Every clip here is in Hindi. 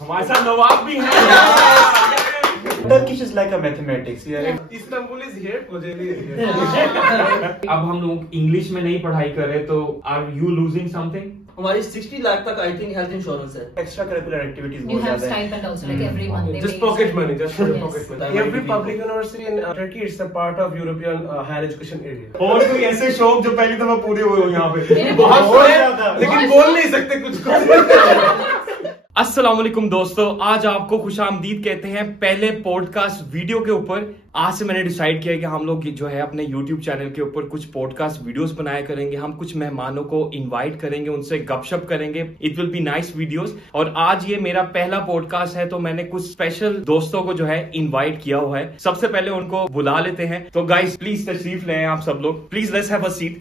हमारे साथ नवाब भी हैं। Turkish is like a mathematics. Istanbul is here, Kocaeli is here. अब हम लोग इंग्लिश में नहीं पढ़ाई कर रहे तो आर यू लूजिंग समथिंग? हमारी 60 लाख तक आई थिंक हेल्थ इंश्योरेंस है। Extra curricular activities You बहुत have ज्यादा है। stipend also, like every month. they Just pay pocket stipend. money, just for Yes. pocket money. Every public university in Turkey is a part of European higher education area. और कोई ऐसे शौक जो पहली दफा पूरे हुए हो यहाँ पे? मेरे बहुत बहुत है, ज्यादा। लेकिन बोल नहीं सकते कुछ। अस्सलाम वालेकुम दोस्तों, आज आपको खुशामदीद कहते हैं पहले पॉडकास्ट वीडियो के ऊपर। आज से मैंने डिसाइड किया कि हम लोग जो है अपने YouTube चैनल के ऊपर कुछ पॉडकास्ट वीडियोस बनाया करेंगे। हम कुछ मेहमानों को इनवाइट करेंगे, उनसे गपशप करेंगे। It will be nice videos. और आज ये मेरा पहला पॉडकास्ट है तो मैंने कुछ स्पेशल दोस्तों को जो है इनवाइट किया हुआ है। सबसे पहले उनको बुला लेते हैं। तो गाइस प्लीज तशरीफ लें आप सब लोग। Please let's have a seat.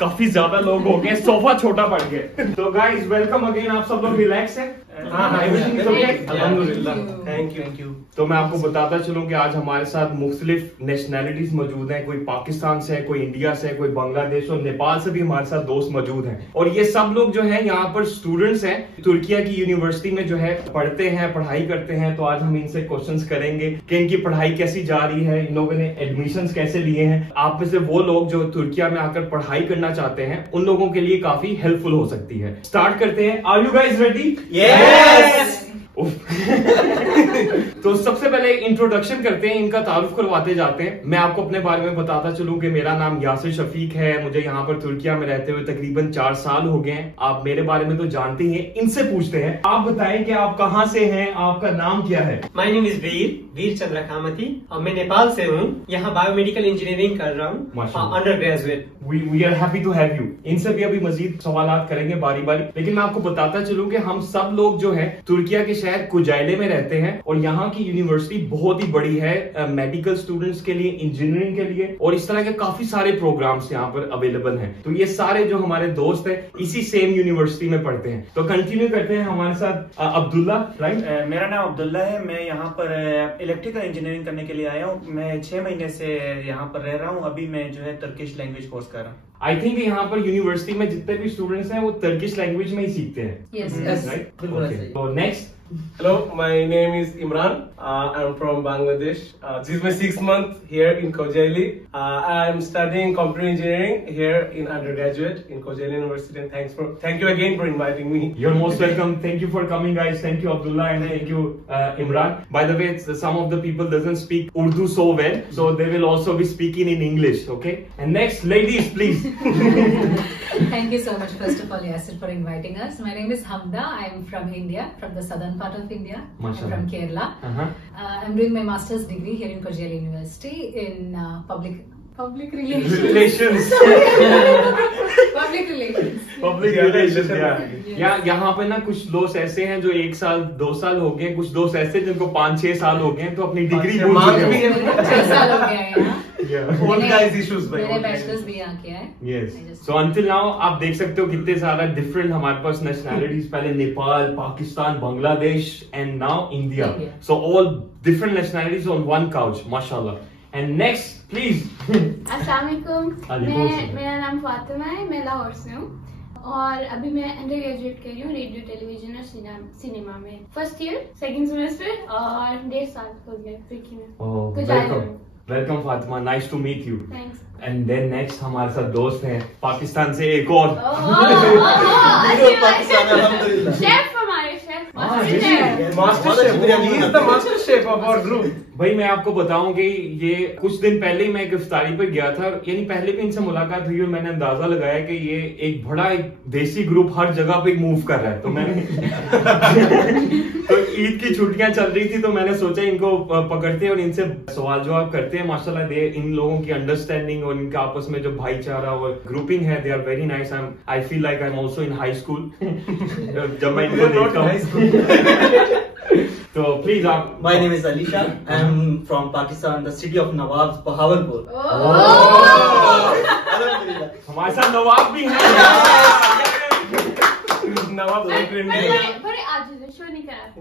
काफी ज्यादा लोग हो गए, सोफा छोटा पड़ गया। तो गाइस वेलकम अगेन। आप सब लोग रिलैक्स हैं? Everything is okay? अल्हम्दुलिल्लाह। Thank you. तो मैं आपको बताता चलूं कि आज हमारे साथ मुख्तलिफ नेशनैलिटीज मौजूद हैं। कोई पाकिस्तान से है, कोई इंडिया से है, कोई बांग्लादेश और नेपाल से भी हमारे साथ दोस्त मौजूद हैं। और ये सब लोग जो है यहाँ पर स्टूडेंट्स हैं, तुर्किया की यूनिवर्सिटी में जो है पढ़ते हैं, पढ़ाई करते हैं। तो आज हम इनसे क्वेश्चंस करेंगे कि इनकी पढ़ाई कैसी जा रही है, इन लोगों ने एडमिशंस कैसे लिए हैं। आप में से वो लोग जो तुर्किया में आकर पढ़ाई करना चाहते हैं, उन लोगों के लिए काफी हेल्पफुल हो सकती है। स्टार्ट करते हैं। Are you guys ready? तो सबसे पहले इंट्रोडक्शन करते हैं, इनका तारुफ करवाते जाते हैं। मैं आपको अपने बारे में बताता चलूं कि मेरा नाम यासिर शफीक है। मुझे यहाँ पर तुर्किया में रहते हुए तकरीबन 4 साल हो गए हैं। आप मेरे बारे में तो जानते ही हैं, इनसे पूछते हैं। आप बताएं कि आप कहाँ से हैं, आपका नाम क्या है? My name is Veer Chandra कामती और मैं नेपाल से हूँ। यहाँ बायोमेडिकल इंजीनियरिंग कर रहा हूँ, undergraduate. We are happy to have you. इनसे भी अभी मजीद सवाल करेंगे बारी बारी, लेकिन मैं आपको बताता चलूं कि हम सब लोग जो है तुर्किया के शहर कुजाइले में रहते हैं। और यहाँ की यूनिवर्सिटी बहुत ही बड़ी है मेडिकल स्टूडेंट्स के लिए, इंजीनियरिंग के लिए, और इस तरह के काफी सारे प्रोग्राम्स यहाँ पर अवेलेबल हैं। तो ये सारे जो हमारे दोस्त हैं इसी सेम यूनिवर्सिटी में पढ़ते हैं। तो कंटिन्यू करते हैं हमारे साथ अब्दुल्ला। राइट? मेरा नाम अब्दुल्ला है। मैं यहाँ पर इलेक्ट्रिकल इंजीनियरिंग करने के लिए आया हूँ। मैं 6 महीने से यहाँ पर रह रहा हूँ। अभी मैं जो है तुर्किश लैंग्वेज कोर्स कर रहा हूँ। आई थिंक यहाँ पर यूनिवर्सिटी में जितने भी स्टूडेंट्स हैं वो तुर्किश लैंग्वेज में ही सीखते हैं। Yes. राइट? बिल्कुल ऐसे ही। तो next. Hello, my name is Imran. I'm from Bangladesh. This is my 6th month here in Kocaeli. I'm studying computer engineering here in undergraduate in Kocaeli University. And thank you again for inviting me. You're most welcome. Thank you for coming, guys. Thank you, Abdullah, and thank you, Imran. By the way, some of the people doesn't speak Urdu so well, so they will also be speaking in English. Okay. And next, ladies, please. Thank you so much, first of all, Yasir, for inviting us. My name is Hamda. I'm from India, from the southern part of India. I'm from Kerala. I'm doing my master's degree here in Kocaeli University in public relations. Public relations. Public relations. यहाँ पे ना कुछ दोस्त ऐसे हैं जो 1 साल 2 साल हो गए, कुछ दोस्त ऐसे जिनको 5-6 साल हो गए, तो अपनी डिग्री भूल चुके हैं। 6 साल हो गया है यहाँ। मैंने बैचलर्स भी यहाँ किया है। Yes. So until now आप देख सकते हो कितने सारा डिफरेंट हमारे पास नेशनैलिटीज। पहले Nepal, Pakistan, Bangladesh and now India. So all different nationalities on one couch, माशाल्लाह। And next, please. अस्सलाम वालेकुम। मेरा नाम फातिमा है। मैं लाहौर से हूँ और अभी मैं अंडर ग्रेजुएट कर रही हूँ रेडियो टेलीविजन और सिनेमा में। फर्स्ट ईयर 2nd सेमेस्टर और 1.5 साल हो गया तुर्की में। Welcome Fatima, nice to meet you. Thanks. And then next हमारे साथ दोस्त हैं पाकिस्तान से एक और। शेफ हमारे chef master chef of our group. भाई मैं आपको बताऊं कि ये कुछ दिन पहले ही मैं एक इफ्तारी पर गया था, यानी पहले भी इनसे मुलाकात हुई और मैंने अंदाजा लगाया कि ये एक बड़ा एक देसी ग्रुप हर जगह पे मूव कर रहा है। तो मैंने तो ईद की छुट्टियां चल रही थी तो मैंने सोचा इनको पकड़ते हैं और इनसे सवाल जवाब करते हैं। माशाल्लाह दे इन लोगों की अंडरस्टैंडिंग और इनके आपस में जो भाईचारा और ग्रुपिंग है, they are very nice. I feel like I am also in high school जब मैं इनको देखता हूँ। तो प्लीज आप। My name is Alisha. I'm from Pakistan, the city of Nawabs, Bahawalpur. हमारे साथ नवाब भी हैं। नवाब बड़े आजिज श्योर नहीं कराते।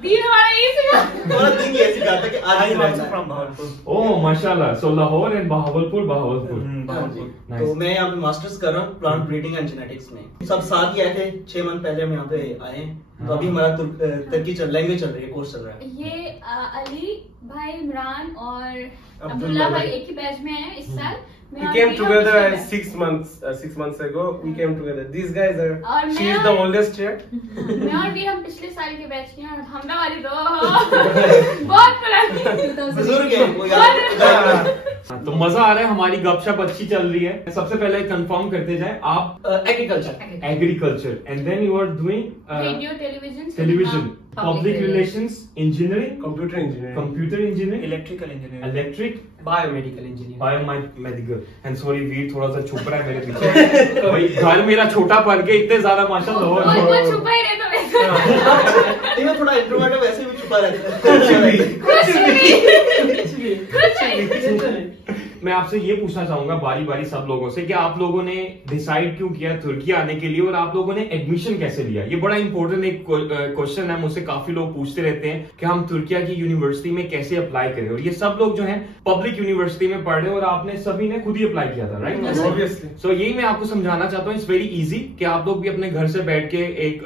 दीन हमारा ये सिखा हमारा दिन ये सिखाता है कि आज ही रहना है। फ्रॉम बहावलपुर। ओह माशाल्लाह, सो लाहौर एंड बहावलपुर। तो मैं यहाँ पे मास्टर्स कर रहा हूँ प्लांट ब्रीडिंग एंड जेनेटिक्स में। सब साथ ही आए थे, 6 मंथ पहले हम यहाँ पे आए हैं। तो अभी हमारा तुर्की लैंग्वेज चल रही है, कोर्स चल रहा है। ये अली भाई, इमरान और अब्दुल्ला भाई एक ही बैच में हैं इस साल। We came together 6 months ago. We came together. These guys are. She is the oldest here. मैं और भी हम पिछले साल के बैच के हैं। हमरा वाली तो बहुत पुरानी बुजुर्ग है वो यार। तो मजा आ रहा है, हमारी गपशप अच्छी चल रही है। सबसे पहले कंफर्म करते जाए, आप agriculture and then you are doing radio, television, public relations, engineering, Computer engineering, electrical engineering, electric, biomedical engineer, biomedical. And sorry Veer थोड़ा सा छुप रहा है मेरे पीछे। भाई घर मेरा छोटा पड़ गया, इतने ज्यादा माशाल्लाह। वो छुपा ही रहता है। मैं थोड़ा इंट्रोवर्ट है, वैसे भी छुपा रहता है। मैं आपसे ये पूछना चाहूंगा बारी बारी सब लोगों से कि आप लोगों ने डिसाइड क्यों किया तुर्की आने के लिए और आप लोगों ने एडमिशन कैसे लिया? ये बड़ा इंपॉर्टेंट एक क्वेश्चन है, मुझसे काफी लोग पूछते रहते हैं कि हम तुर्किया की यूनिवर्सिटी में कैसे अप्लाई करें। और ये सब लोग जो हैं पब्लिक यूनिवर्सिटी में पढ़ रहे हैं और आपने सभी ने खुद ही अप्लाई किया था, राइट? Obviously. सो यही मैं आपको समझाना चाहता हूँ, इट्स वेरी इजी कि आप लोग भी अपने घर से बैठ के एक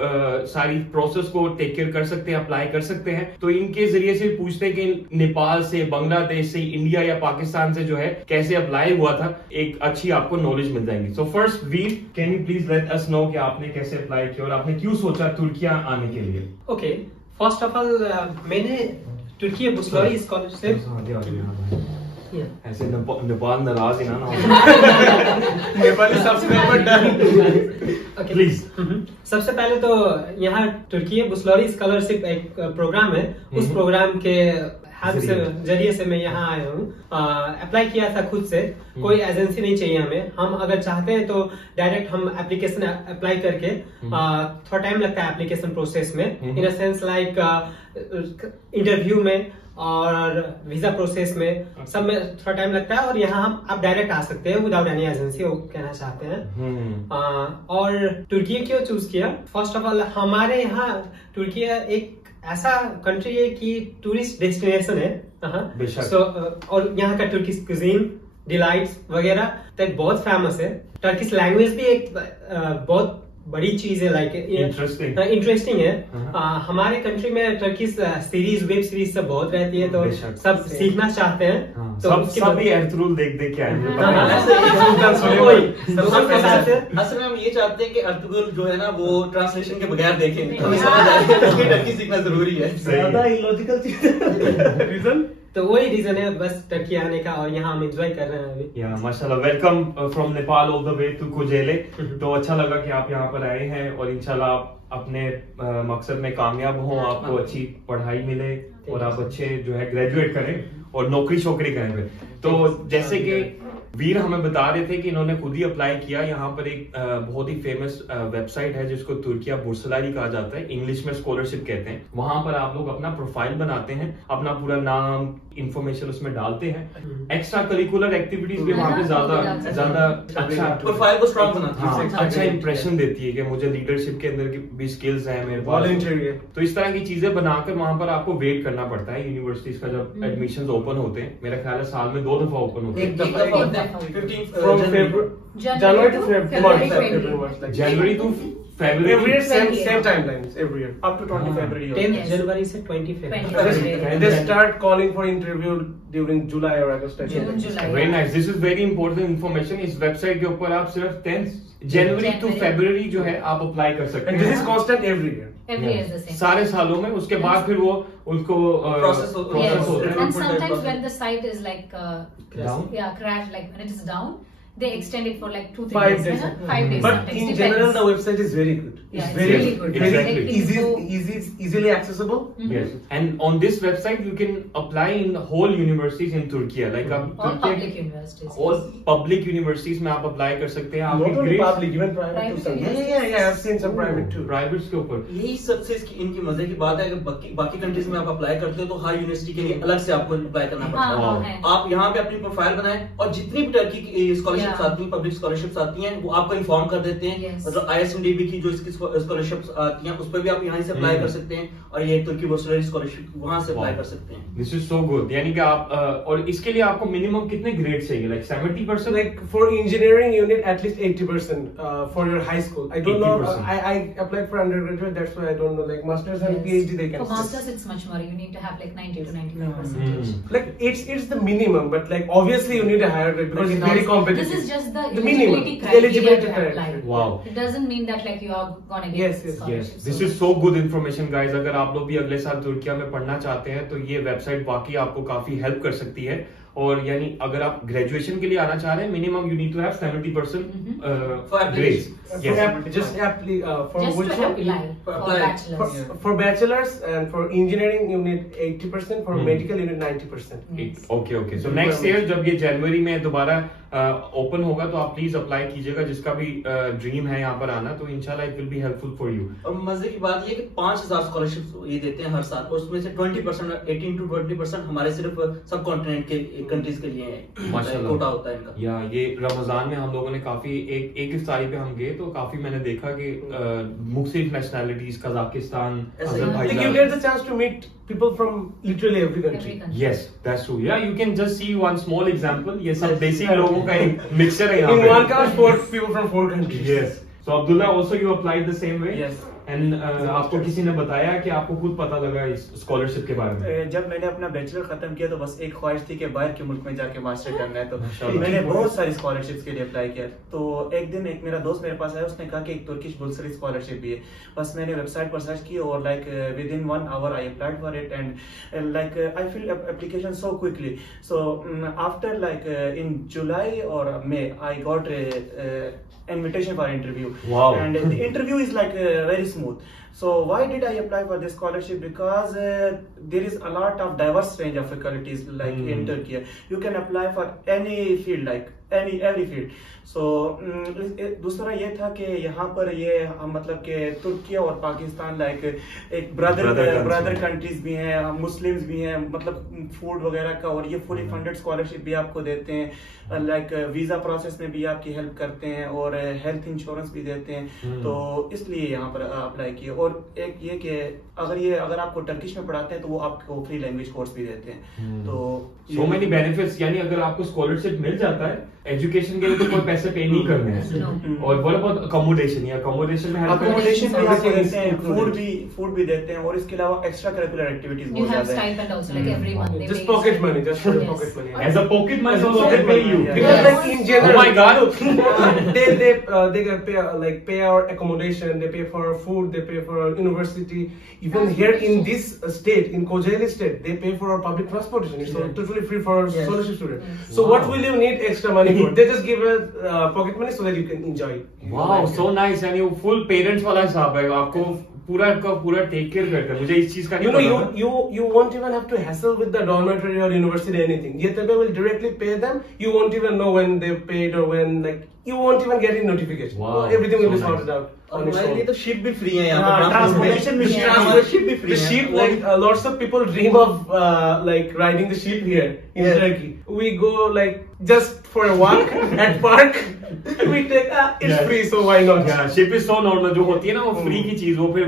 सारी प्रोसेस को टेक केयर कर सकते हैं, अप्लाई कर सकते हैं। तो इनके जरिए से पूछते हैं कि नेपाल से, बांग्लादेश से, इंडिया या पाकिस्तान से जो है कैसे अप्लाई हुआ था, एक अच्छी आपको नॉलेज मिल जाएगी। So first Veer, can you please let us know कि आपने कैसे अप्लाई किया और आपने क्यों सोचा तुर्किया आने के लिए? ओके, फर्स्ट ऑफ ऑल मैंने तुर्की बुस्लरी स्कॉलरशिप ऐसे नेपाल नाराज ही ना Nepali subscriber done. प्लीज। सबसे पहले तो यहाँ तुर्की बुस्लरी स्कॉलरशिप एक प्रोग्राम है, उस प्रोग्राम के जरिए से मैं यहाँ आया हूँ। अप्लाई किया था खुद से, कोई एजेंसी नहीं चाहिए हमें। हम अगर चाहते हैं तो डायरेक्ट हम एप्लीकेशन अप्लाई करके, थोड़ा टाइम लगता है एप्लीकेशन प्रोसेस में, इन अ सेंस लाइक इंटरव्यू में और वीजा प्रोसेस में, सब में थोड़ा टाइम लगता है। और यहाँ हम आप डायरेक्ट आ सकते हैं विदाउट एनी एजेंसी, वो कहना चाहते हैं। और तुर्की क्यों चूज किया? फर्स्ट ऑफ ऑल हमारे यहाँ तुर्की एक ऐसा कंट्री है कि टूरिस्ट डेस्टिनेशन है। सो और यहाँ का टर्किश कुजीन, डिलाइट्स वगैरह तक बहुत फेमस है। टर्किश लैंग्वेज भी एक बहुत बड़ी चीज है, लाइक इंटरेस्टिंग है। हमारे कंट्री में टर्किश सीरीज, वेब सीरीज सब बहुत रहती है, तो सब सीखना चाहते हैं। तो सब भी एर्तुगरुल देख के आए। असल में हम ये चाहते हैं कि एर्तुगरुल जो है ना वो ट्रांसलेशन के बगैर देखें, हमें समझ आए कि टर्की सीखना जरूरी है। ज्यादा इलॉजिकल चीज रीजन, तो वही रीजन है बस टर्की आने का, और यहाँ हम एंजॉय कर रहे हैं अभी। या माशाल्लाह, welcome from Nepal all the way to Kocaeli. तो अच्छा लगा कि आप यहाँ पर आए हैं और इंशाल्लाह आप अपने मकसद में कामयाब हों, आपको अच्छी पढ़ाई मिले और आप अच्छे जो है ग्रेजुएट करें और नौकरी शोकरी करें। तो जैसे कि वीर हमें बता रहे थे कि इन्होंने खुद ही अप्लाई किया। यहाँ पर एक बहुत ही फेमस वेबसाइट है जिसको तुर्किया बुर्सलारी कहा जाता है, इंग्लिश में स्कॉलरशिप कहते हैं। वहां पर आप लोग अपना प्रोफाइल बनाते हैं, अपना पूरा नाम, इंफॉर्मेशन उसमें डालते हैं। एक्स्ट्रा करिकुलर एक्टिविटीज भी वहाँ पे ज्यादा अच्छा प्रोफाइल को स्ट्रॉन्ग बनाती है, अच्छा इंप्रेशन देती है कि मुझे लीडरशिप के अंदर की भी स्किल्स हैं मेरे पास। तो इस तरह की चीजें बनाकर वहां पर आपको वेट करना पड़ता है यूनिवर्सिटीज का जब एडमिशन ओपन होते हैं। मेरा ख्याल है साल में 2 दफा ओपन होते हैं, From January to February. January to February. Every year same timelines every year. up to 20 February. 10 जनवरी से 20 फरवरी। They start calling for interview during July or August. Very nice. This is very important information. इस वेबसाइट के ऊपर आप सिर्फ 10 जनवरी टू फरवरी जो है आप अप्लाई कर सकते And हैं। this is constant every year. Every year is the same. सारे सालों में। उसके बाद फिर वो उनको Process Yes. होता है। And sometimes when the site is like Down? crash, like when it is down, they extend it for like 2-3 5 days. days. 5 days. But sometimes. in Depends. general, the website is very good. Yeah, It's it's very really good. Exactly. easily accessible. Yes. And on this website you can apply in whole universities in Turkey. Like आप All Turkey public universities. all public universities में आप अप्लाई कर सकते हैं। Not आपकी only grades public, even private too. Private, Some. Yeah. I've seen some private too. Privates के ऊपर। यही सबसे इनकी मजे की बात है कि बाकी कंट्रीज में आप अप्लाई करते हो तो हर यूनिवर्सिटी के लिए अलग से आपको अप्लाई करना पड़ता है। हाँ, है। आप यहाँ पे अपनी प्रोफाइल बनाएं और जितनी भी टर्की की स्कॉलरशिप स्कॉलरशिप्स आती हैं, पब्लिक स्कॉलरशिप्स आती हैं, वो आपको इन्फॉर्म कर देते हैं। मतलब ISMDB की जो इसकी स्कॉलरशिप्स आती हैं उस पर भी आप यहाँ से अप्लाई कर सकते हैं, और ये तुर्की बुस्लरी स्कॉलरशिप वहां से अप्लाई कर सकते हैं। This is so good. यानी कि आप और इसके लिए आपको मिनिमम कितने ग्रेड चाहिए? Like 70%? Like for engineering, you need at least 80% for your high school. I don't know. I applied for undergraduate. That's why I don't know. Like masters and PhD, they can. For masters, it's much more. You need to have like 90 to 95%. Like it's the minimum, but like obviously you need a higher grade because it's very competitive. This is just the minimum eligibility criteria eligibility to apply. criteria. Wow. It doesn't mean that like you are gonna get Yes. scholarship. This is so good information guys. अगर आप लोग भी अगले साल तुर्किया में पढ़ना चाहते हैं तो ये वेबसाइट वाकई आपको काफी हेल्प कर सकती है। और यानी अगर आप ग्रेजुएशन के लिए आना चाह रहे हैं, minimum you need to have 70% grades. Just apply for Just which to one? apply for bachelor's. For bachelor's and for engineering you need 80%. For medical you need 90%. Okay so next year जब ये जनवरी में दोबारा ओपन होगा तो आप प्लीज अप्लाई कीजिएगा। जिसका भी ड्रीम है यहाँ पर आना, तो इंशाल्लाह it will be helpful for you. और मजे की बात ये कि 5000 स्कॉलरशिप ये देते हैं हर साल, और उसमें से 20% 18 to 20% हमारे सिर्फ सब कॉन्टिनेंट के कंट्रीज के लिए कोटा होता है इनका। या ये रमजान में हम लोगों ने काफी एक इफ्तारी पे हम गए तो काफी मैंने देखा कि मुख्तलिफ nationalities, Kazakhstan, Like you get the chance to meet people from literally every country. Yes, that's true. Yeah, you can just see one small example. ये सब बेसिक लोगों का एक मिक्सचर है यहाँ In पे। one class, 4 people from 4 countries. Yes. So Abdullah, also you applied the same way. Yes. And आपको किसी ने बताया कि आपको खुद पता लगा इस स्कॉलरशिप के बारे में? जब मैंने अपना बैचलर खत्म किया तो बस एक ख्वाहिश थी कि बाहर के मुल्क में जाके मास्टर करना है, तो मैंने बहुत सारी स्कॉलरशिप्स के लिए अप्लाई किया। तो एक दिन एक मेरा दोस्त मेरे पास आया, उसने कहा कि एक तुर्किश बुल्सरी स्कॉलरशिप भी है। बस मैंने वेबसाइट पर सर्च की और like within 1 hour I applied for it, and like I fill application so quickly. So after like in July और May I got invitation for interview. Wow. And the interview is like very smooth. So why did I apply for this scholarship? Because there is a lot of diverse range of faculties like in Turkey. You can apply for any field, like every field. So दूसरा ये था कि यहाँ पर ये मतलब कि तुर्की और पाकिस्तान लाइक एक ब्रदर कंट्रीज भी हैं, मुस्लिम्स भी हैं, मतलब फूड वगैरह का, और ये फुली फंडेड स्कॉलरशिप भी आपको देते हैं, लाइक वीजा प्रोसेस में भी आपकी हेल्प करते हैं और हेल्थ इंश्योरेंस भी देते हैं। तो इसलिए यहाँ पर अप्लाई किया। और एक ये कि अगर आपको टर्किश में पढ़ाते हैं तो वो आपको फ्री लैंग्वेज कोर्स भी देते हैं। तो सो मेनी बेनिफिट्स। यानी अगर आपको स्कॉलरशिप मिल जाता है एजुकेशन के लिए तो कोई पैसे पे नहीं करने हैं। और व्हाट अबाउट अकोमोडेशन? या अकोमोडेशन में अकोमोडेशन भी आपको देते हैं, फूड भी देते हैं, और इसके अलावा एक्स्ट्रा करिकुलर एक्टिविटीज बहुत ज्यादा है। stipend also, like every month they Just pay pocket you. money, just for the pocket money. As a pocket money also they pay you. Because like in general, Oh my God. they can pay our accommodation, they pay for our food, they pay for our university. Even here in this state, in Kocaeli state, they pay for our public transportation. It's totally free for our scholarship students. So what will you need extra money for? They just give us pocket money so that you can enjoy it. Wow, so nice. यानी वो फुल पेरेंट्स वाला हिसाब है, आपको पूरा टेक केयर करते हैं। मुझे इस चीज का नहीं पता था। You won't even have to hassle with the dormitory or university or anything. YTB will directly pay them. You won't even know when they paid or when, like, you won't even get any notification. Wow, everything will so be sorted nice. out. और on its हमारे लिए own. तो शिप भी फ्री है यहाँ पर, ट्रांसपोर्टेशन भी हमारे शिप भी फ्री The है। sheep, like lots of people dream of like riding the sheep here in Turkey. We go like just for a walk at park. We take it's free, so why not? Yeah, ship is so normal. जो होती है ना वो फ्री की चीज, वो फिर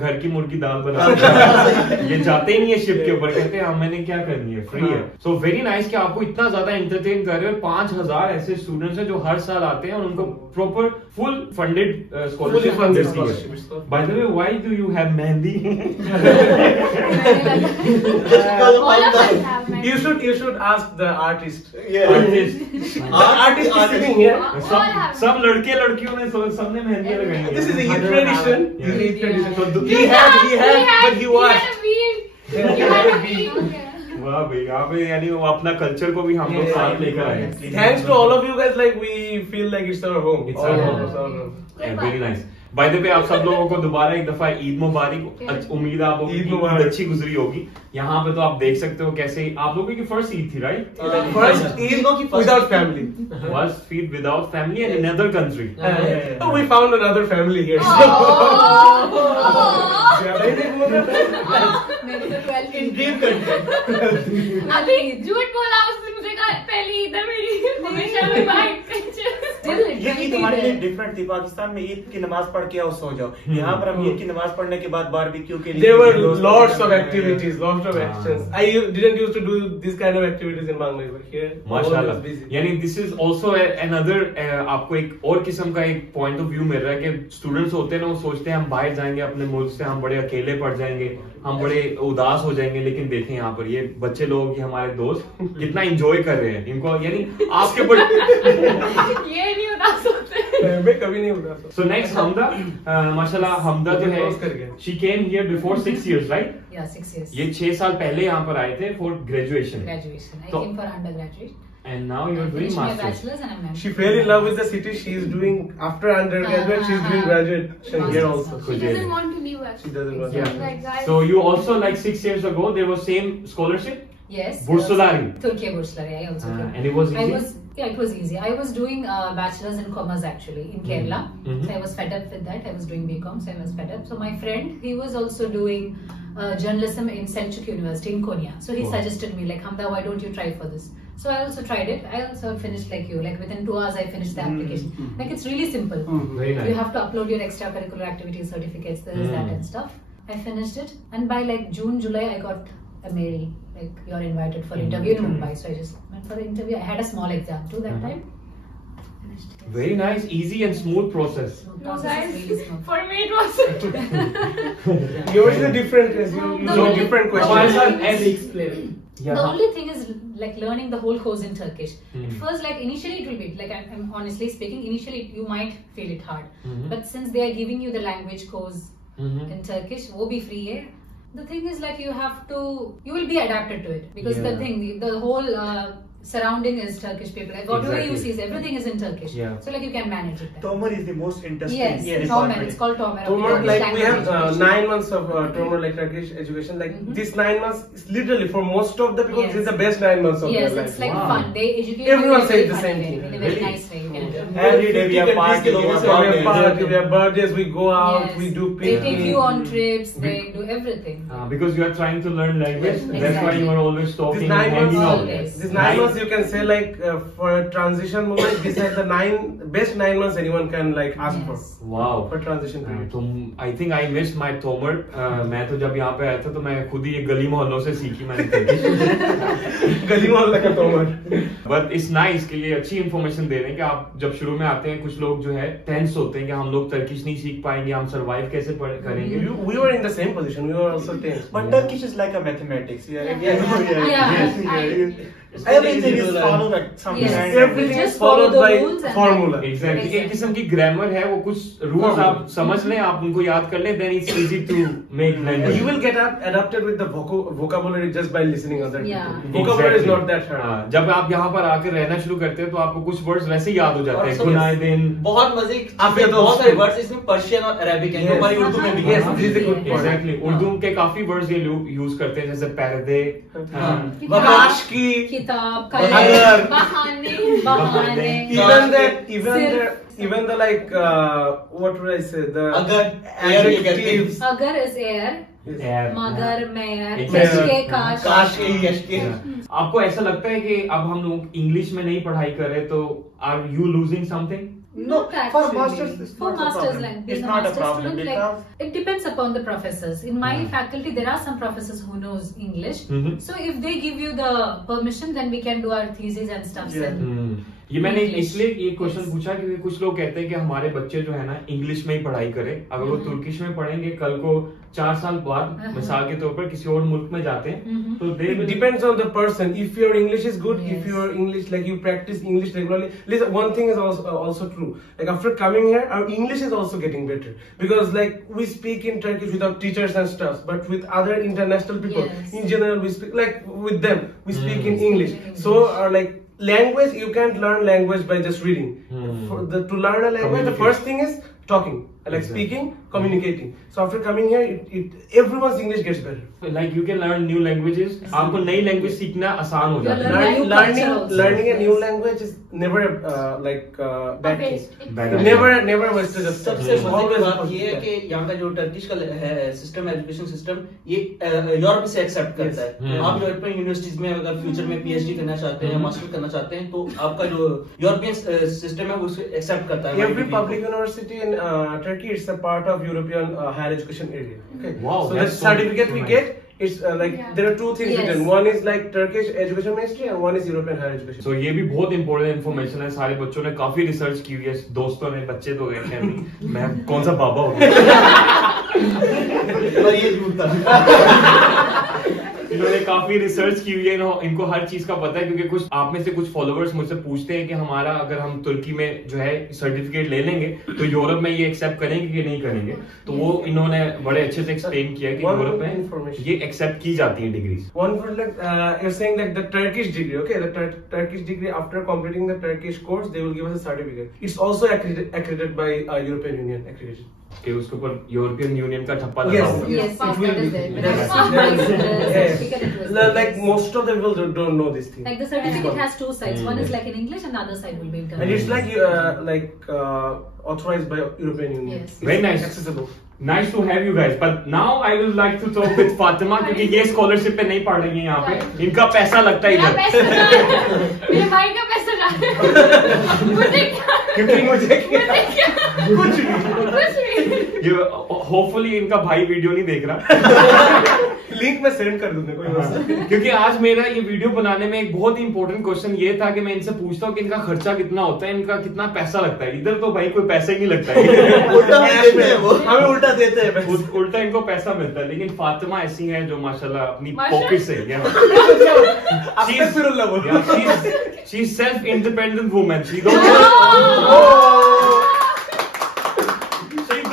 घर की मुर्गी दाल बनाते हैं। ये जाते ही नहीं है शिप के ऊपर, कहते हैं मैंने क्या करनी है, फ्री है। सो वेरी नाइस कि आपको इतना ज्यादा एंटरटेन कर रहे हो। 5000 ऐसे स्टूडेंट्स हैं जो हर साल आते हैं और उनको proper full funded Fully funded scholarship. By the way, why do you have mehndi? All of us have met. You should ask the artist. Artist. The artist is sitting here. सब लड़के लड़कियों ने सबने मेहंदी लगाई है। This is a Eid tradition. Yeah. This is Eid tradition. So You he had, but he washed. You had a week. Okay. वाह भाई, यहाँ पे यानी वो अपना कल्चर को भी हम लोग साथ लेकर आए हैं। Thanks to all of you guys, like we feel like it's our home. It's our home. It's our home. Yeah, very nice. Bye the वे आप सब लोगों को दोबारा एक दफा ईद मुबारक। उम्मीद है आप लोगों की ईद अच्छी गुजरी होगी। यहाँ पे तो आप देख सकते हो कैसे आप लोगों की फर्स्ट ईद थी, right? First Eid without family. First Eid without family and in another country. We found another family here. Dream country. अभी झूठ बोला उसने, मुझे कहा पहली ईद है मेरी, हमेशा मैं ये ईद हमारे लिए डिफरेंट थी। पाकिस्तान में ईद की नमाज पढ़ के आओ सो जाओ, यहाँ पर हम ईद की नमाज पढ़ने के बाद बारबेक्यू के लिए There were lots of activities, lots of actions. I didn't used to do this kind of activities in Bangladesh, but here माशाल्लाह। busy. यानी दिस इज ऑल्सो another आपको एक और किस्म का एक पॉइंट ऑफ व्यू मिल रहा है कि स्टूडेंट्स होते हैं ना, वो सोचते हैं हम बाहर जाएंगे अपने मुल्क से, हम बड़े अकेले पड़ जाएंगे, हम बड़े उदास हो जाएंगे। लेकिन देखें यहाँ पर ये बच्चे लोग, ये हमारे दोस्त कितना एंजॉय कर रहे हैं इनको, यानी आपके बड़े ये नहीं उदास होते। मैं कभी नहीं उदास हूँ। So next हमदा, माशाल्लाह हमदा जो है she came here before 6 years, right? Yeah, 6 years. ये 6 साल पहले यहाँ पर आए थे for graduation. Graduation. I So- came for undergraduate. And now you're I doing finished my masters. bachelor's and I'm She fell in love with the city. She is doing after undergraduate. She is doing graduation here also. She doesn't want to leave us. She doesn't want. Yeah. Like, guys, So you also, like 6 years ago, there was same scholarship, Yes. Bursalari. Turkey Bursalari. I also came. And it was I easy. was, yeah, it was easy. I was doing bachelor's in commerce actually in Kerala. Mhm. So I was fed up with that. I was doing BCom, so I was fed up. So my friend, he was also doing journalism in Selçuk University in Konya. So he Wow. suggested me like, Hamda, why don't you try for this? So I also tried it. I also finished like you. Like within 2 hours, I finished the application. Like it's really simple. Very nice. You have to upload your extracurricular activity certificates, this, that, and stuff. I finished it, and by like June, July, I got a mail like you're invited for interview in Mumbai. So I just went for the interview. I had a small exam too that time. Finished it. Very nice, easy and smooth process. So no, process guys, is really smooth. for me it was. Yours is a different case. You No, know no, different no, questions. no, no. As explained. Yeah. The only thing is like learning the whole course in Turkish. Mhm. At first, like initially it will be like I'm honestly speaking, initially you might feel it hard. Mhm. But since they are giving you the language course Mhm. in Turkish, wo bhi free hai. The thing is like you will be adapted to it because Yeah. the thing, the whole surrounding is Turkish people. Like whatever you Exactly. see, everything is in Turkish. Yeah. So like you can manage it. Tomer is the most interesting Yes, department. Tomer. It's called Tomer. Tomar, Turkish like we language have education. 9 months of Tomar, like Turkish education. Like Mhm. this 9 months is literally for most of the people. Yes. This is the best 9 months of Yes, their it's life. like Wow. fun. They educate Everyone you in a says very the fun same way, thing. in a very Really? nice way. You can do. Every day we have parties, We have parties, we have birthdays, we go out, Yes. we do They picnic. take you on trips. They do everything. Because you are trying to learn language, Yes, that's why exactly. you are always talking This 9 and hanging months, out. Always. this 9 months you can say like for a transition moment, this is the best 9 months anyone can like ask Yes. for Wow. transition period. तुम I think I missed my Tomar. मैं तो जब यहाँ पे आया था तो मैं खुद ही ये गली मोहल्लों से सीखी मैंने Turkish. गली मोहल्ला का तोमर. But it's nice कि ये अच्छी इन्फॉर्मेशन दे रहे हैं कि आप जब शुरू में आते हैं कुछ लोग जो है टेंस होते हैं कि हम लोग टर्किश नहीं सीख पाएंगे, हम सरवाइव कैसे करेंगे. We were in the same position. We were also tense. But Turkish is like a mathematics. Yeah. Yeah. Everything is followed like some Yes. kind of- Everything is Just follow followed the by rules and formula. Exactly. एक किस्म की ग्रामर है, वो कुछ रूल्स आप समझ लें, आप उनको याद कर लें, then it's easy to make language. You will get adapted with the vocabulary just by listening other Yeah. people. Vocabulary is Exactly. not that hard. हाँ, जब आप यहाँ पर आकर रहना शुरू करते हैं तो आपको कुछ वर्ड्स वैसे ही याद हो जाते हैं. और गुनाह दिन. बहुत मजे की आप ये चीजें, तो बहुत सारे वर्ड्स इसमें पर्शियन और अरेबिक हैं, Yes. हमारी उर्दू में भी Yes, हैं। this is a good point. Exactly. Urdu के काफी वर्ड्स ये लोग यूज करते हैं जैसे पर्दे. हाँ। काश की किताब, अगर- कलम, बहाने बहाने. even the like what would I say, the अगर एयर ये कहते हैं, adjectives. अगर is air, Air. मगर मेयर, Exactly. कशके काश. काश के कश के आपको ऐसा लगता है कि अब हम लोग इंग्लिश में नहीं पढ़ाई कर रहे तो are you losing something? No, for actually. masters, it's For not a masters, problem. like It's being a not a master's problem student, because like it depends upon the professors. In my faculty, there are some professors who knows English. Mhm. So if they give you the permission, then we can do our thesis and stuff. Yeah. in ये मैंने English. इसलिए ये क्वेश्चन Yes. पूछा क्योंकि कुछ लोग कहते हैं कि हमारे बच्चे जो है ना इंग्लिश में ही पढ़ाई करें, अगर वो तुर्किश में पढ़ेंगे कल को 4 साल बाद मिसाल के तौर पर किसी और मुल्क में जाते हैं तो दे It depends on the person. If your English is good, if Yes. your English, like you practice English regularly. Listen, one thing is also true. Like after coming here, our English is also getting better because like we speak in Turkish without teachers and stuff, but with other international people, Yes. in general, we speak like with them. We speak in Mm. English. English. So like language, you can't learn language by just reading. Mm. To learn a language, the Communicate. first thing is talking. like speaking, communicating. So after coming here, everyone's English gets better. Like you can learn new languages. आपको नई language सीखना आसान हो जाता है. Learning a new language is never bad thing. Never wasted of time. सबसे मजे की बात ये है कि यहाँ का जो टर्किश का है सिस्टम, एजुकेशन सिस्टम, ये यूरोप से एक्सेप्ट करता है. आप यूरोपियन यूनिवर्सिटीज में अगर फ्यूचर में PhD करना चाहते हैं, मास्टर करना चाहते हैं, तो आपका जो यूरोपियन सिस्टम है वो एक्सेप्ट करता है. Every public university in Turkey is a part of European higher education area. Okay. Wow, so the certificate we get, it's there are two things written. One is like Turkish Education Ministry and one is European higher education. So ये भी बहुत इंपॉर्टेंट इन्फॉर्मेशन है. सारे बच्चों ने काफी रिसर्च की हुई है. दोस्तों ने, बच्चे तो गए हैं नहीं, मैं कौन सा बाबा हूँ. ये झूठा. इन्होंने काफी रिसर्च की हुई है. इनको हर चीज का पता है, क्योंकि कुछ आप में से कुछ फॉलोवर्स मुझसे पूछते हैं कि हमारा अगर हम तुर्की में जो है सर्टिफिकेट ले लेंगे तो यूरोप में ये एक्सेप्ट करेंगे कि नहीं करेंगे. तो वो इन्होंने बड़े अच्छे से एक्सप्लेन किया कि यूरोप में ये एक्सेप्ट की जाती है degrees. One for you're saying like the Turkish degree, okay? The Turkish degree, after completing the Turkish course, they will give us a certificate. It's also accredited by European Union accreditation. कि उसके ऊपर यूरोपियन यूनियन का ठप्पा लगा हुआ है. Yes, it will be. Like most of the people don't know this thing. Like the certificate has two sides. One is like in English and the other side will be in And Turkish. it's like authorized by European Union. Yes. Very nice. Accessible. Nice to have you guys, but now I would like to talk with Fatima, क्योंकि ये स्कॉलरशिप पे नहीं पढ़ रही है यहाँ पे. इनका पैसा लगता है इधर. मेरे भाई का पैसा जा रहा है. क्योंकि मुझे कुछ भी. ये होपफुली इनका भाई वीडियो नहीं देख रहा. लिंक में सेंड कर दूंगा, कोई मसला नहीं. क्योंकि आज मेरा ये वीडियो बनाने में एक बहुत ही इंपॉर्टेंट क्वेश्चन ये था कि मैं इनसे पूछता हूँ कि इनका खर्चा कितना होता है, इनका कितना पैसा लगता है. इधर तो भाई कोई पैसा ही नहीं लगता है. हमें उल्टा देते हैं. उल्टा इनको पैसा मिलता है. लेकिन फातिमा ऐसी है जो माशाल्लाह अपनी पॉकेट से she is self independent woman. She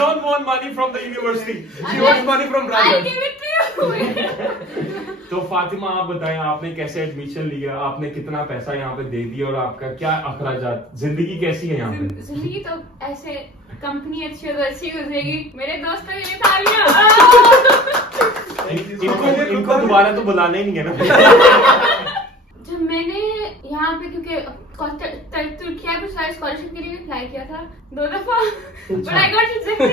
don't want money from the university. She wants money from I'll Ramadan. give it to you. तो फातिमा आप बताएं, आपने कैसे एडमिशन लिया, आपने कितना पैसा यहाँ पे दे दिया और आपका क्या अखराजात, जिंदगी कैसी है यहाँ पे? जिंदगी तो ऐसे कंपनी अच्छी हो तो अच्छी गुजरेगी. मेरे दोस्त का ये था लिया. इनको दोबारा तो बुलाना ही नहीं है ना. जब मैंने यहाँ पे क्योंकि तुर्किया में स्कॉलरशिप के लिए अप्लाई किया था 2 दफा, but I got rejected.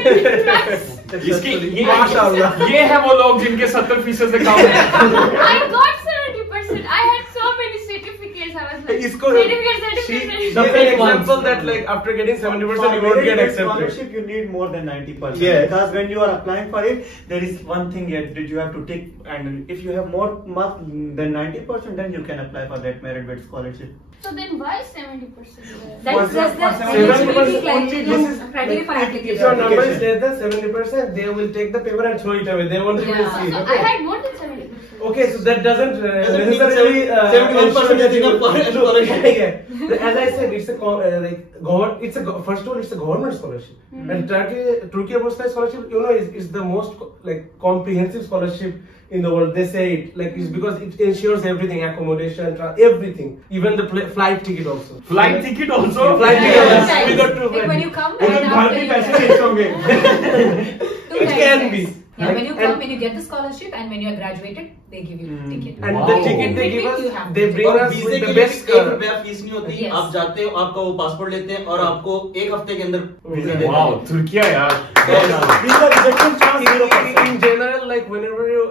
ये है वो लोग जिनके 70% से कम है. I got 70%. I had so many certificates. I was like, certificate. The example that like after getting 70% you won't get accepted. Scholarship you need more than 90%. Yes. Because when you are applying for it, there is one thing that you have to take, and if you have more than 90%, then you can apply for that merit-based scholarship. So then why 70%? That's the 70% eligibility only criteria for if application. your number is less than 70%, they will take the paper and throw it away. They won't even see it. So I Okay. had more than 70%. Okay, so that doesn't necessarily 71% is enough for scholarship. As I said, it's a first of all, it's a government scholarship, and Turkey Apostle scholarship, you know, is the most like comprehensive scholarship in the world. They say it like it's because it ensures everything, accommodation, everything, even the flight ticket also. Flight ticket also. Flight ticket also. We got two Like when flight. you come उधर and घर after भी you पैसे वेस्ट होंगे. It can be. Yeah, when you And- come, when you get the scholarship, and when you are graduated, they give you ticket. And Wow. the ticket they give You us, have they to bring और us वीजे with के the लिए best 1 रुपया फीस नहीं होती. Yes. आप जाते हो, आपका वो पासपोर्ट लेते हैं और आपको 1 हफ्ते के अंदर वीजा देते वाओ, हैं. तुर्किया यार. Visa rejection chance 0%. In general, like whenever you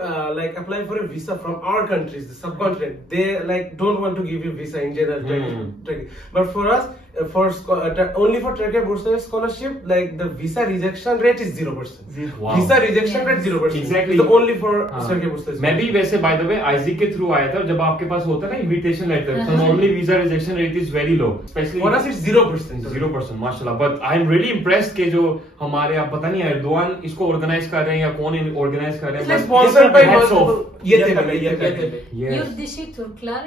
like apply for a visa from our countries, the subcontinent, they like don't want to give you visa in general. Turkey. But for us, only for Turkey Bursa scholarship, like the visa rejection rate is 0%. Wow. Visa rejection rate 0%. Exactly. It's only for हाँ. Turkey Bursa. मैं भी वैसे बाय द वे आइजिक के थ्रू आया था. जब आपके पास होता है ना इनविटेशन लेटर, तो normally visa rejection rate is very low, specially For us, it's 0%. 0%. माशाल्लाह. But I am really impressed के जो हमारे, आप पता नहीं एर्दोआन इसको ऑर्गेनाइज कर रहे हैं या कौन ऑर्गेनाइज कर रहे It's like हैं. sponsored by Hats off. Yetepe. Yes. Yurtdışı Türkler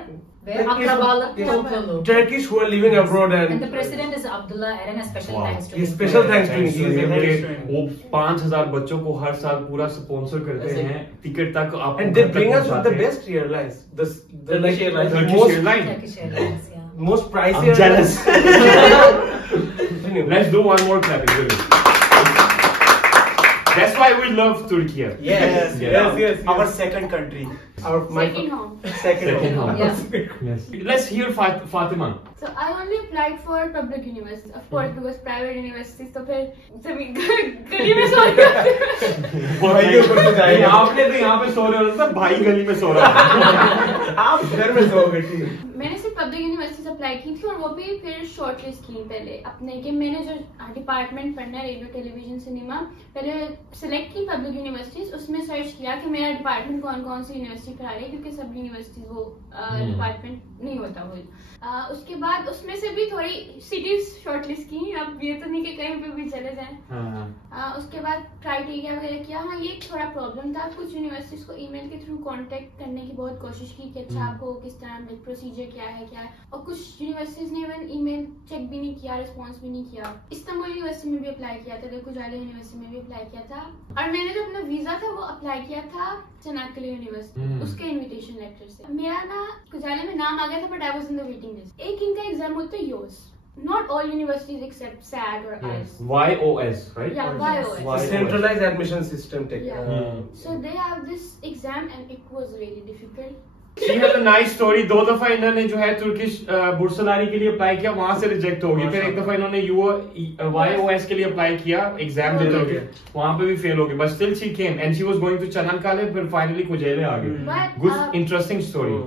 ve Like, akrabalık it's- topluluğu. Turkish who are living abroad And and the president is Abdullah Eren. A special Wow. thanks to Yes, him. special thanks to Thanks to him. him He is कि very- वो 5,000 बच्चों को हर साल पूरा स्पॉन्सर करते ऐसे- हैं, टिकट तक आपको And they घर तक bring us with the पहुंचाते हैं. best airlines. The Turkish like Airlines. the Turkish Airlines. Turkish Airlines, yeah. most pricey I'm jealous. airlines. Let's do one more clapping. That's why we love Turkey. Yes. Our second country. Second home. Second home. Yes. Let's hear Fatima. So I only applied for public universities, of course, because private universities तो फिर गली में सो रहे आपने तो यहाँ पे सो रहे हो सब भाई गली में सो रहा है आप घर में सोओगे। मैंने सिर्फ पब्लिक यूनिवर्सिटीज अप्लाई की थी और वो भी फिर शॉर्टलिस्ट की पहले अपने कि मैंने जो डिपार्टमेंट पढ़ना है रेडियो टेलीविजन सिनेमा पहले सिलेक्ट की पब्लिक यूनिवर्सिटीज उसमें सर्च किया कि मेरा डिपार्टमेंट कौन कौन सी यूनिवर्सिटी पढ़ा रही है क्योंकि सब यूनिवर्सिटीज वो डिपार्टमेंट नहीं होता वो उसके बाद उसमें से भी थोड़ी सिटीज शॉर्टलिस्ट की अब ये तो नहीं कि कहीं पे भी चले जाएं उसके बाद क्राइटेरिया वगैरह किया। हाँ ये थोड़ा प्रॉब्लम था कुछ यूनिवर्सिटीज को ईमेल के थ्रू कांटेक्ट करने की बहुत कोशिश की कि अच्छा आपको किस तरह प्रोसीजर क्या है और कुछ यूनिवर्सिटीज ने इवन ईमेल चेक भी नहीं किया रिस्पॉन्स भी नहीं किया। इस्तांबुल यूनिवर्सिटी में भी अप्लाई किया था कोजाली यूनिवर्सिटी में भी अप्लाई किया था और मैंने जो अपना वीजा था वो अप्लाई किया था चनाक्कल यूनिवर्सिटी उसके इन्विटेशन लेटर से। मेरा ना कोजाली में नाम आ गया था but I was in the waiting list. एक इनका एग्जाम होता है योस Not all universities except SAG or ICE. YOS, right? Yeah, YOS. Centralized admission system. So they have this exam and it was really difficult. She has a nice story. 2 दफा इन्होंने जो है तुर्किश बुर्सलारी के लिए अप्लाई किया वहां से रिजेक्ट हो गई फिर एक दफा इन्होंने YOS के लिए अप्लाई किया एग्जाम देते हुए वहां पे भी फेल हो गई but still she came and she was going to Canakkale फिर फाइनली कोजेले आ गई। Good interesting story.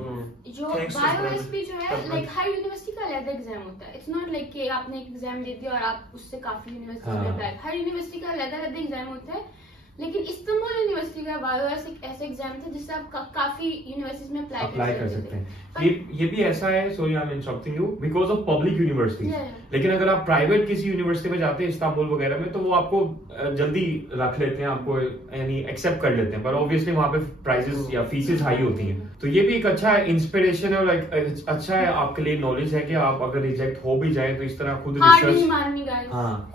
जो YOS भी जो है लाइक हर यूनिवर्सिटी का अलग एग्जाम होता है। इट्स नॉट लाइक कि आपने एक एग्जाम दे दिया और आप उससे काफी यूनिवर्सिटी में अप्लाई हर यूनिवर्सिटी का अलग अलग एग्जाम होता है लेकिन इस्तांबुल यूनिवर्सिटी का YOS एक ऐसा एग्जाम था जिससे आप काफी यूनिवर्सिटीज में अप्लाई कर सकते हैं। ये भी ऐसा है sorry I am interrupting you because of public universities लेकिन अगर आप प्राइवेट किसी यूनिवर्सिटी में जाते हैं इस्तांबुल वगैरह में तो वो आपको जल्दी रख लेते हैं आपको यानी एक्सेप्ट कर लेते हैं पर ऑब्वियसली वहाँ पे प्राइजेस या फीसेस हाई होती हैं तो ये भी एक अच्छा इंस्पिरेशन है और अच्छा है आपके लिए नॉलेज है कि आप अगर रिजेक्ट हो भी जाए तो इस तरह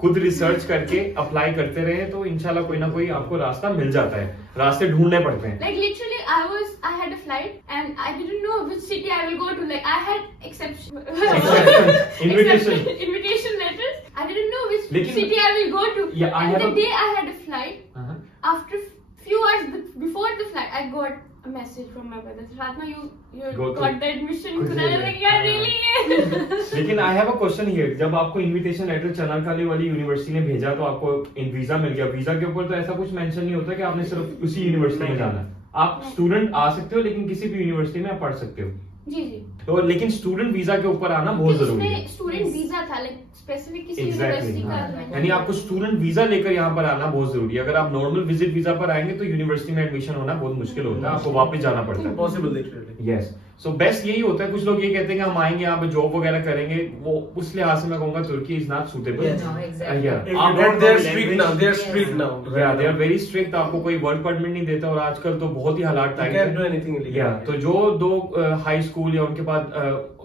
खुद रिसर्च करके अप्लाई करते रहे तो इंशाल्लाह कोई ना कोई आपको रास्ता मिल जाता है रास्ते ढूंढने पड़ते हैं। Like literally I had a flight and I didn't know which city I will go to. Like I had invitation letters. I didn't know which city I will go to. And the day I had a flight, after few hours before the flight, I got a message from my brother. Ratna, you got the admission. I was like, yeah, really? लेकिन I have a question here. जब आपको इनविटेशन लेटर चनाक्कल वाली यूनिवर्सिटी ने भेजा तो आपको वीजा मिल गया। वीजा के ऊपर तो ऐसा कुछ मेंशन नहीं होता कि आपने सिर्फ उसी यूनिवर्सिटी में जाना है। आप स्टूडेंट आ सकते हो लेकिन किसी भी यूनिवर्सिटी में आप पढ़ सकते हो। जी तो लेकिन स्टूडेंट वीजा के ऊपर आना बहुत जरूरी है। स्टूडेंट वीजा था लाइक स्पेसिफिक किसी यूनिवर्सिटी का यानी आपको स्टूडेंट वीजा लेकर यहाँ पर आना बहुत जरूरी है। अगर आप नॉर्मल विजिट वीजा पर आएंगे तो यूनिवर्सिटी में एडमिशन होना बहुत मुश्किल होता है आपको वापस जाना पड़ता है। पॉसिबल यस सो बेस्ट यही होता है। कुछ लोग ये कहते हैं कि हम आएंगे यहाँ पे जॉब वगैरह करेंगे वो उस लिहाज से मैं कहूंगा तुर्की is not suitable. They are very strict आपको कोई वर्क परमिट नहीं देता और आजकल तो बहुत ही हालात टाइट है। तो जो दो हाई स्कूल या उनके बाद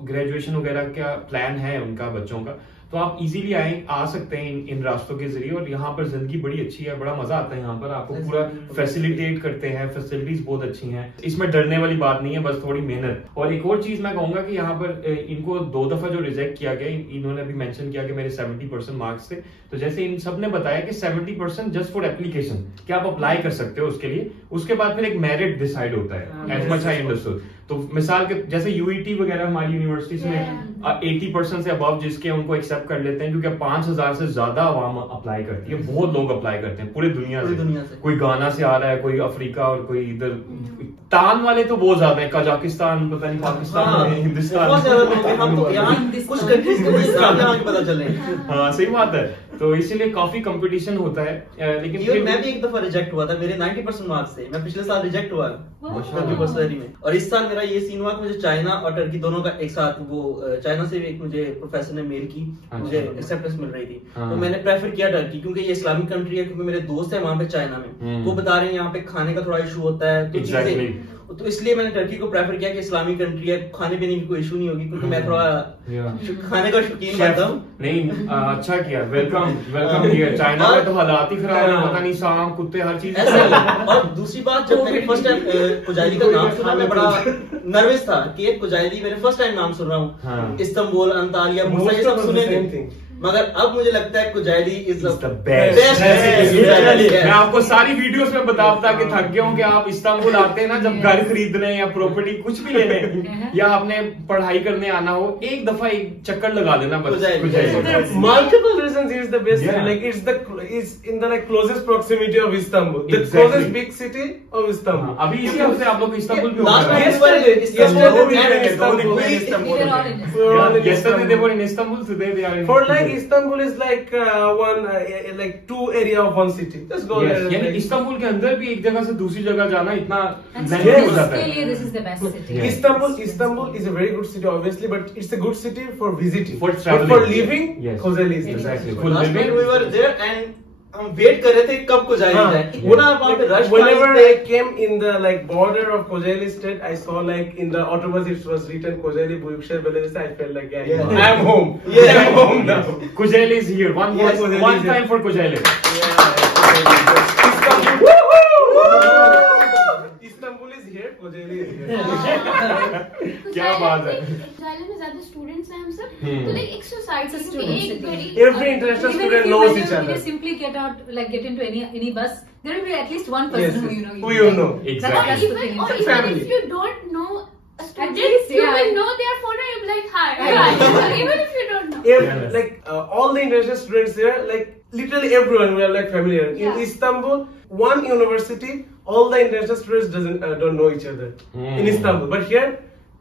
ग्रेजुएशन वगैरह का प्लान है उनका बच्चों का तो आप इजीली आ सकते हैं इन रास्तों के जरिए और यहाँ पर जिंदगी बड़ी अच्छी है बड़ा मजा आता है यहाँ पर आपको पूरा फैसिलिटेट करते हैं फैसिलिटीज बहुत अच्छी हैं इसमें डरने वाली बात नहीं है बस थोड़ी मेहनत। और एक और चीज मैं कहूंगा कि यहाँ पर इनको 2 दफा जो रिजेक्ट किया गया इन्होंने अभी मेंशन किया कि मेरे 70% मार्क्स थे तो जैसे इन सब ने बताया कि 70% जस्ट फॉर एप्लीकेशन कि आप अप्लाई कर सकते हो उसके लिए उसके बाद फिर एक मेरिट डिसाइड होता है एज मच आई अंडरस्टूड। तो मिसाल के जैसे यूईटी वगैरह हमारी यूनिवर्सिटीज में 80% से अबव जिसके उनको एक्सेप्ट कर लेते हैं क्योंकि 5000 से ज्यादा आवाम अप्लाई करती है। बहुत लोग अप्लाई करते हैं पूरे दुनिया से। कोई गाना से आ रहा है कोई अफ्रीका और कोई इधर तान वाले तो बहुत ज्यादा है कजाकिस्तान पता नहीं पाकिस्तान हिंदुस्तान पता चले। हाँ सही बात है तो इसीलिए काफी कंपटीशन होता है। लेकिन मैं भी एक दफा रिजेक्ट हुआ था मेरे 90% मार्क्स थे। मैं पिछले साल रिजेक्ट हुआ में और इस साल मेरा ये सीन हुआ कि मुझे चाइना और टर्की दोनों का एक साथ वो चाइना से भी एक मुझे प्रोफेसर ने मेल की मुझे एक्सेप्टेंस मिल रही थी तो मैंने प्रेफर किया टर्की क्योंकि ये इस्लामिक कंट्री है क्योंकि मेरे दोस्त है वहाँ पे चाइना में वो बता रहे हैं यहाँ पे खाने का थोड़ा इशू होता है तो इसलिए मैंने टर्की को प्रेफर किया कि इस्लामिक कंट्री है खाने पीने की कोई इशू नहीं होगी क्योंकि मैं थोड़ा खाने का शौकीन रहता हूँ। नहीं अच्छा किया वेलकम हियर। चाइना में तो हालात ही खराब है पता नहीं सांप कुत्ते हर चीज। और दूसरी बात जब मैंने फर्स्ट टाइम कोजाली का नाम सुना मैं बड़ा नर्वस था कि कोजाली मैंने फर्स्ट टाइम नाम सुन रहा हूँ। इस्तांबुल अंतालिया बुर्सा ये सब सुने थे मगर अब मुझे लगता है कोजाली इज द बेस्ट। बेस्ट। मैं आपको सारी वीडियोस में बताता कि थक गया हूँ कि आप इस्तांबुल आते हैं ना जब घर खरीदने या प्रॉपर्टी कुछ भी लेने या आपने पढ़ाई करने आना हो, एक दफा एक चक्कर लगा लेना बस। Multiple reasons is the best. Yeah. Like it's in the like closest proximity of Istanbul, the Exactly. closest big city of Istanbul. अभी इसी हफ्ते आप लोग इस्तांबुल भी Last होगा। time Yesterday we were in Istanbul. We were all in this. We were all in Yesterday they Istanbul. were in Istanbul, today they are in For like Istanbul is like one like two area of one city. Just go Yes, there. यानी Like, इस्तांबुल के अंदर भी एक जगह से दूसरी जगह जाना इतना And लंबी हो students जाता के लिए है। this is the best city. Yeah. Istanbul is a very good city, obviously, but it's a good city for visiting. For but traveling. for living, Yes. Kocaeli is the Exactly. best. For last living, time we were there and हम वेट कर रहे थे कब कोजाली हाँ. जाए, इतना वहां पे rush Whenever I came in the like border of Kocaeli state, I saw like in the autobus it was written Kocaeli Büyükşehir Belediyesi. I felt like Yeah. I am home. Yeah. I am home now. Kocaeli is here. One Yes, Kocaeli one is here. time for Kocaeli. Istanbul is here, Kocaeli is here. क्या बात है। कोजाली में ज्यादा स्टूडेंट्स हैं हम सब, हम्म। तो लाइक एक सोसाइटी It's a में student एक city. बड़ी Every international Even student if you, knows when each you, other. you simply get into any bus, there will be at least one person Yes, who yes. you know. Who you know. Exactly. That's the thing. Or even family. if you don't know a student, least, you yeah. will know their phone and you'll be like, hi. Even if you don't know. If, like all the international students there, like literally everyone we are like familiar. Yeah. In Istanbul, one university, all the international students don't know each other. In Istanbul, but here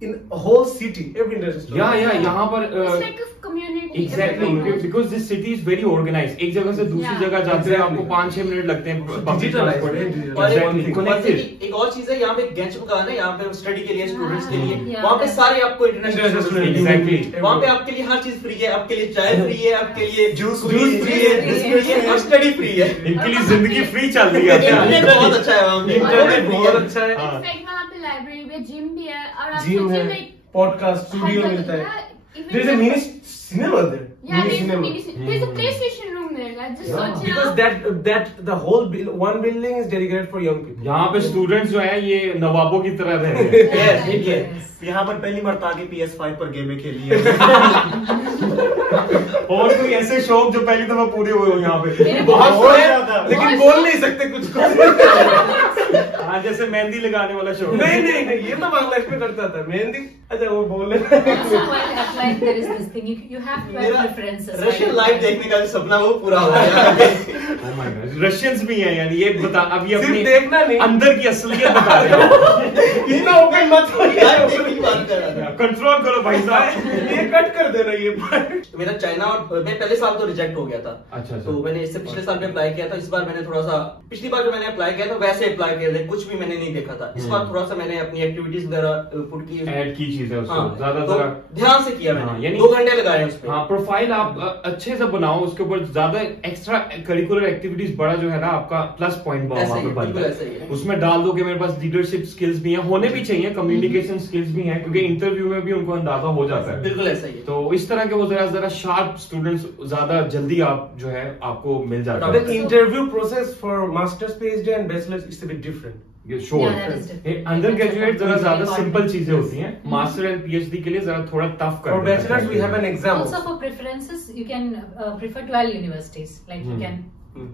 in a whole city, every international student. या यहाँ पर It's like a community. Exactly because this city is very organise. एक जगह से दूसरी Yeah. जगह जाते हैं Exactly. आपको 5-6 मिनट लगते हैं public Digitalized, transport में। very digitalized. और Exactly. एक- Connected. एक और चीज है, यहाँ पे गेंच मकान है, यहाँ पे स्टडी के लिए स्टूडेंट्स के लिए, Yeah. वहाँ पे सारे आपको international International students students. Exactly. वहाँ पे आपके लिए हर चीज फ्री है, आपके लिए चाय फ्री है, आपके लिए Juice फ्री free है, है, बिस्किट फ्री है और स्टडी फ्री है। इनके लिए जिंदगी फ्री चल रही है। इंटरनेट बहुत अच्छा है वहाँ पे, इंटरनेट बहुत अच्छा है। हाँ। इनफैक्ट वहाँ पे लाइब्रेरी भी है, जिम भी है, और आप जिम सोचिए है, like पॉडकास्ट स्टूडियो मिलता है। There is a mini cinema there. Yeah, Mini cinema. there's a PlayStation room there, guys. Just search it Because out. that the whole one building is dedicated for young people. यहाँ पे स्टूडेंट्स जो है ये नवाबों की तरह रह रहे हैं। Yes, yes. Yes. यहाँ पर पहली मरता आके PS5 पर गेमें खेली है। और कोई ऐसे शौक जो पहली दफा पूरे हुए हो यहाँ पे? बहुत बहुत है, ज्यादा। लेकिन बोल नहीं सकते कुछ हाँ, जैसे मेहंदी लगाने वाला शौक। नहीं ये तो बांग्लादेश में करता था मेहंदी। अच्छा वो बोले Also, while applying, there is this thing. You have to have मेरा preferences. Russian right? लाइव देखने का जो सपना वो पूरा हो गया। Oh my God. रशियंस भी हैं यानी ये बता अभी सिर्फ अपनी देखना नहीं। अंदर की असलियत बता रहे हो। इतना ओपन मत हो लाइव देखने की बात कर रहा था। कंट्रोल करो भाई साहब। ये कट कर देना ये part। मेरा चाइना और मैं पहले साल तो रिजेक्ट हो गया था। अच्छा, तो मैंने इससे पिछले साल भी अप्लाई किया था, इस बार मैंने थोड़ा सा, पिछली बार जो मैंने अप्लाई किया था वैसे अप्लाई किया था, कुछ भी मैंने नहीं देखा था। इस बार थोड़ा सा मैंने अपनी एक्टिविटीज वगैरह पुट की, ऐड की चीज है उसको हाँ, ज्यादा तो जरा ध्यान से किया हाँ, मैंने, यानी 2 घंटे लगाए उस पे। हाँ प्रोफाइल आप अच्छे से बनाओ, उसके ऊपर ज्यादा एक्स्ट्रा करिकुलर एक्टिविटीज बड़ा जो है ना आपका प्लस पॉइंट ऐसे वहां ही पे है, बनता बिल्कुल ऐसे ही है। है। उसमें डाल दो कि मेरे पास लीडरशिप स्किल्स भी हैं, होने भी चाहिए, कम्युनिकेशन स्किल्स भी हैं, क्योंकि इंटरव्यू में भी उनको अंदाजा हो जाता है। बिल्कुल ऐसा ही है। तो इस तरह के वो जरा शार्प स्टूडेंट्स ज्यादा जल्दी आप जो है आपको मिल जाता The है। interview process for master's, PhD and bachelor's is a bit different. Sure Yeah, that is different. Under graduate जरा ज्यादा Department. सिंपल चीजें होती हैं, मास्टर एंड पीएचडी के लिए जरा थोड़ा टफ कर For bachelor's we have an exam. Also for preferences, you can prefer 12 universities. Like you can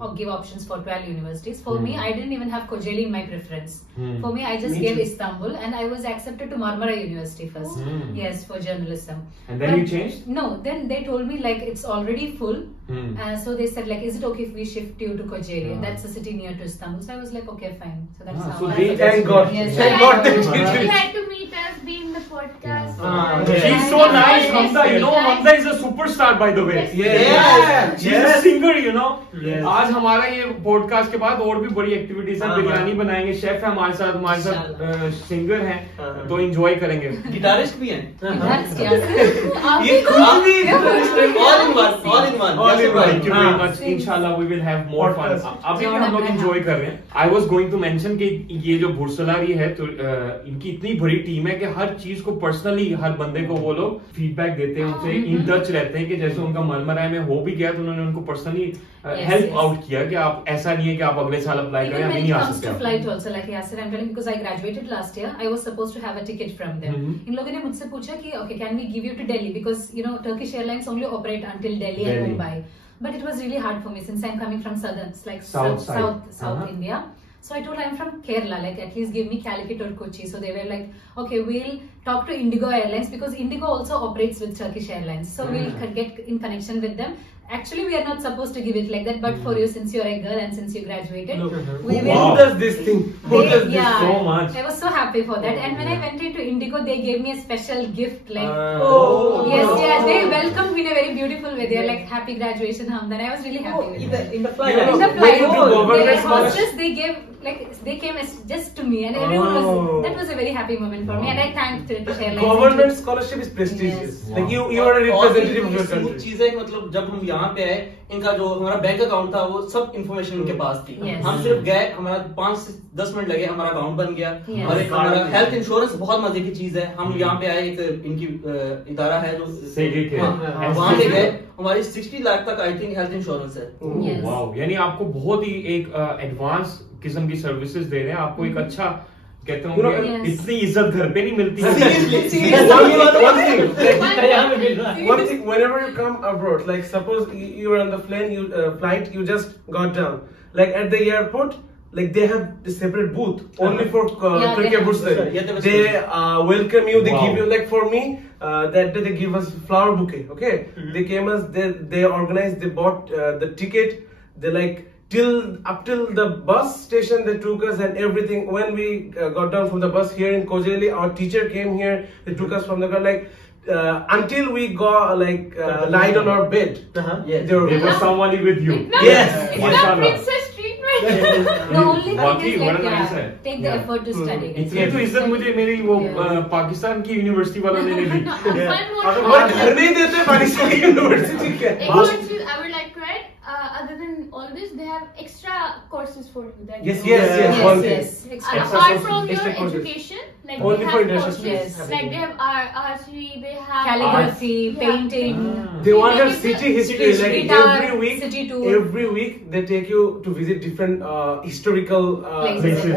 or give options for 12 universities. For me, I didn't even have Kocaeli in my preference. For me, I just Me gave too. Istanbul, and I was accepted to Marmara University first. Yes, for journalism. And then But you changed? No, then they told me like it's already full. So they said like, is it okay if we shift you to Kocaeli? That's a city near to Istanbul. So I was like, okay, fine. So that's how. so I- they Thank God. Yes, Thank I- God they You changed it. had to meet us, be in the podcast. She's so nice, Hamza. You know, Hamza is a superstar, by the way. Yeah. She's a singer, you know. Yes. आज हमारा ये पॉडकास्ट के बाद और भी बड़ी एक्टिविटीज है, हाँ, बिरयानी बनाएंगे, शेफ है हमारे साथ सिंगर हैं, तो एंजॉय करेंगे। गिटारिस्ट भी हैं। That's yeah. आप ये भी कुछ भी All in one, all in one. All in one. Thank you very हाँ. much. Inshallah we will have more fun. Podcast. अभी भी हम लोग एंजॉय कर रहे हैं। I was going to mention कि ये जो भुरसलारी है तो इनकी इतनी बड़ी टीम है कि हर चीज को पर्सनली हर बंदे को वो लोग फीडबैक देते हैं, उनसे इन टच रहते रहते हैं कि जैसे उनका मनमराय में हो भी गया तो उन्होंने उनको पर्सनली हेल्प आउट किया कि आप ऐसा नहीं है कि आप अगले साल अप्लाई करें, अभी नहीं आ सकते। Flight also like Yasir I am telling because I graduated last year, I was supposed to have a ticket from them. इन लोगों ने मुझसे पूछा कि okay can we give you to Delhi because you know Turkish Airlines only operate until Delhi and Mumbai, but it was really hard for me since I am coming from southern like south India. So I told I'm from Kerala, like at least give me Calicut or Kochi. So they were like, okay, we'll talk to Indigo Airlines because Indigo also operates with Turkish Airlines. So we'll get in connection with them. Actually, we are not supposed to give it like that, but for you, since you're a girl and since you graduated, we will. Who does this thing? Who does this so much? I was so happy for that. And when I went into Indigo, they gave me a special gift, like yes, they welcomed me in a very beautiful way. They are like, happy graduation, Hamdan. I was really happy with that. In the flight. In the flight, they gave like they came as just to me, and everyone was. That was a very happy moment for me, and I thanked Turkish Airlines. Government scholarship is prestigious. Like you are a representative of your country. चीज है मतलब जब हम यहाँ पे आए, इनका जो हमारा बैंक अकाउंट था वो सब इन्फॉर्मेशन उनके पास थी। हम सिर्फ गए, हमारा 5 से 10 मिनट लगे, हमारा अकाउंट बन गया। और एक हमारा हेल्थ इंश्योरेंस बहुत मजे की चीज है। हम यहाँ पे आए, एक इनकी इदारा है जो वहाँ पे गए, हमारी 60 लाख तक आई थिंक हेल्थ इंश्योरेंस है। वाओ, यानी आपको बहुत ही एक एडवांस किस्म की सर्विसेज दे रहे हैं, आपको एक अच्छा कहते हैं इतनी इज्जत घर पे नहीं मिलती। One thing, whenever you come abroad, like suppose you are on the flight, you just got down. Like at the airport, like they have a separate booth only for Turkey Bursary. They welcome you. They give you, like for me, that day they give us flower bouquet. Okay, they came us. They organized. They bought the ticket. They like. Up till the bus station they took us and everything. When we got down from the bus here in Kocaeli, our teacher came here. They took us from the car like until we got like lied on our bed. There was someone with you. Yes, it's not princess treatment. The only thing is like take the effort to study. इतनी तो इज्जत मुझे मेरी वो पाकिस्तान की यूनिवर्सिटी वालों ने नहीं दी। घर नहीं देते पाकिस्तान की यूनिवर्सिटी के। I would like to add, other than all this, they have extra courses for you. Yes. Apart from your education, like only they for have international courses, like they have archery, they have calligraphy, painting. They want your city history. Like guitar, every week they take you to visit different historical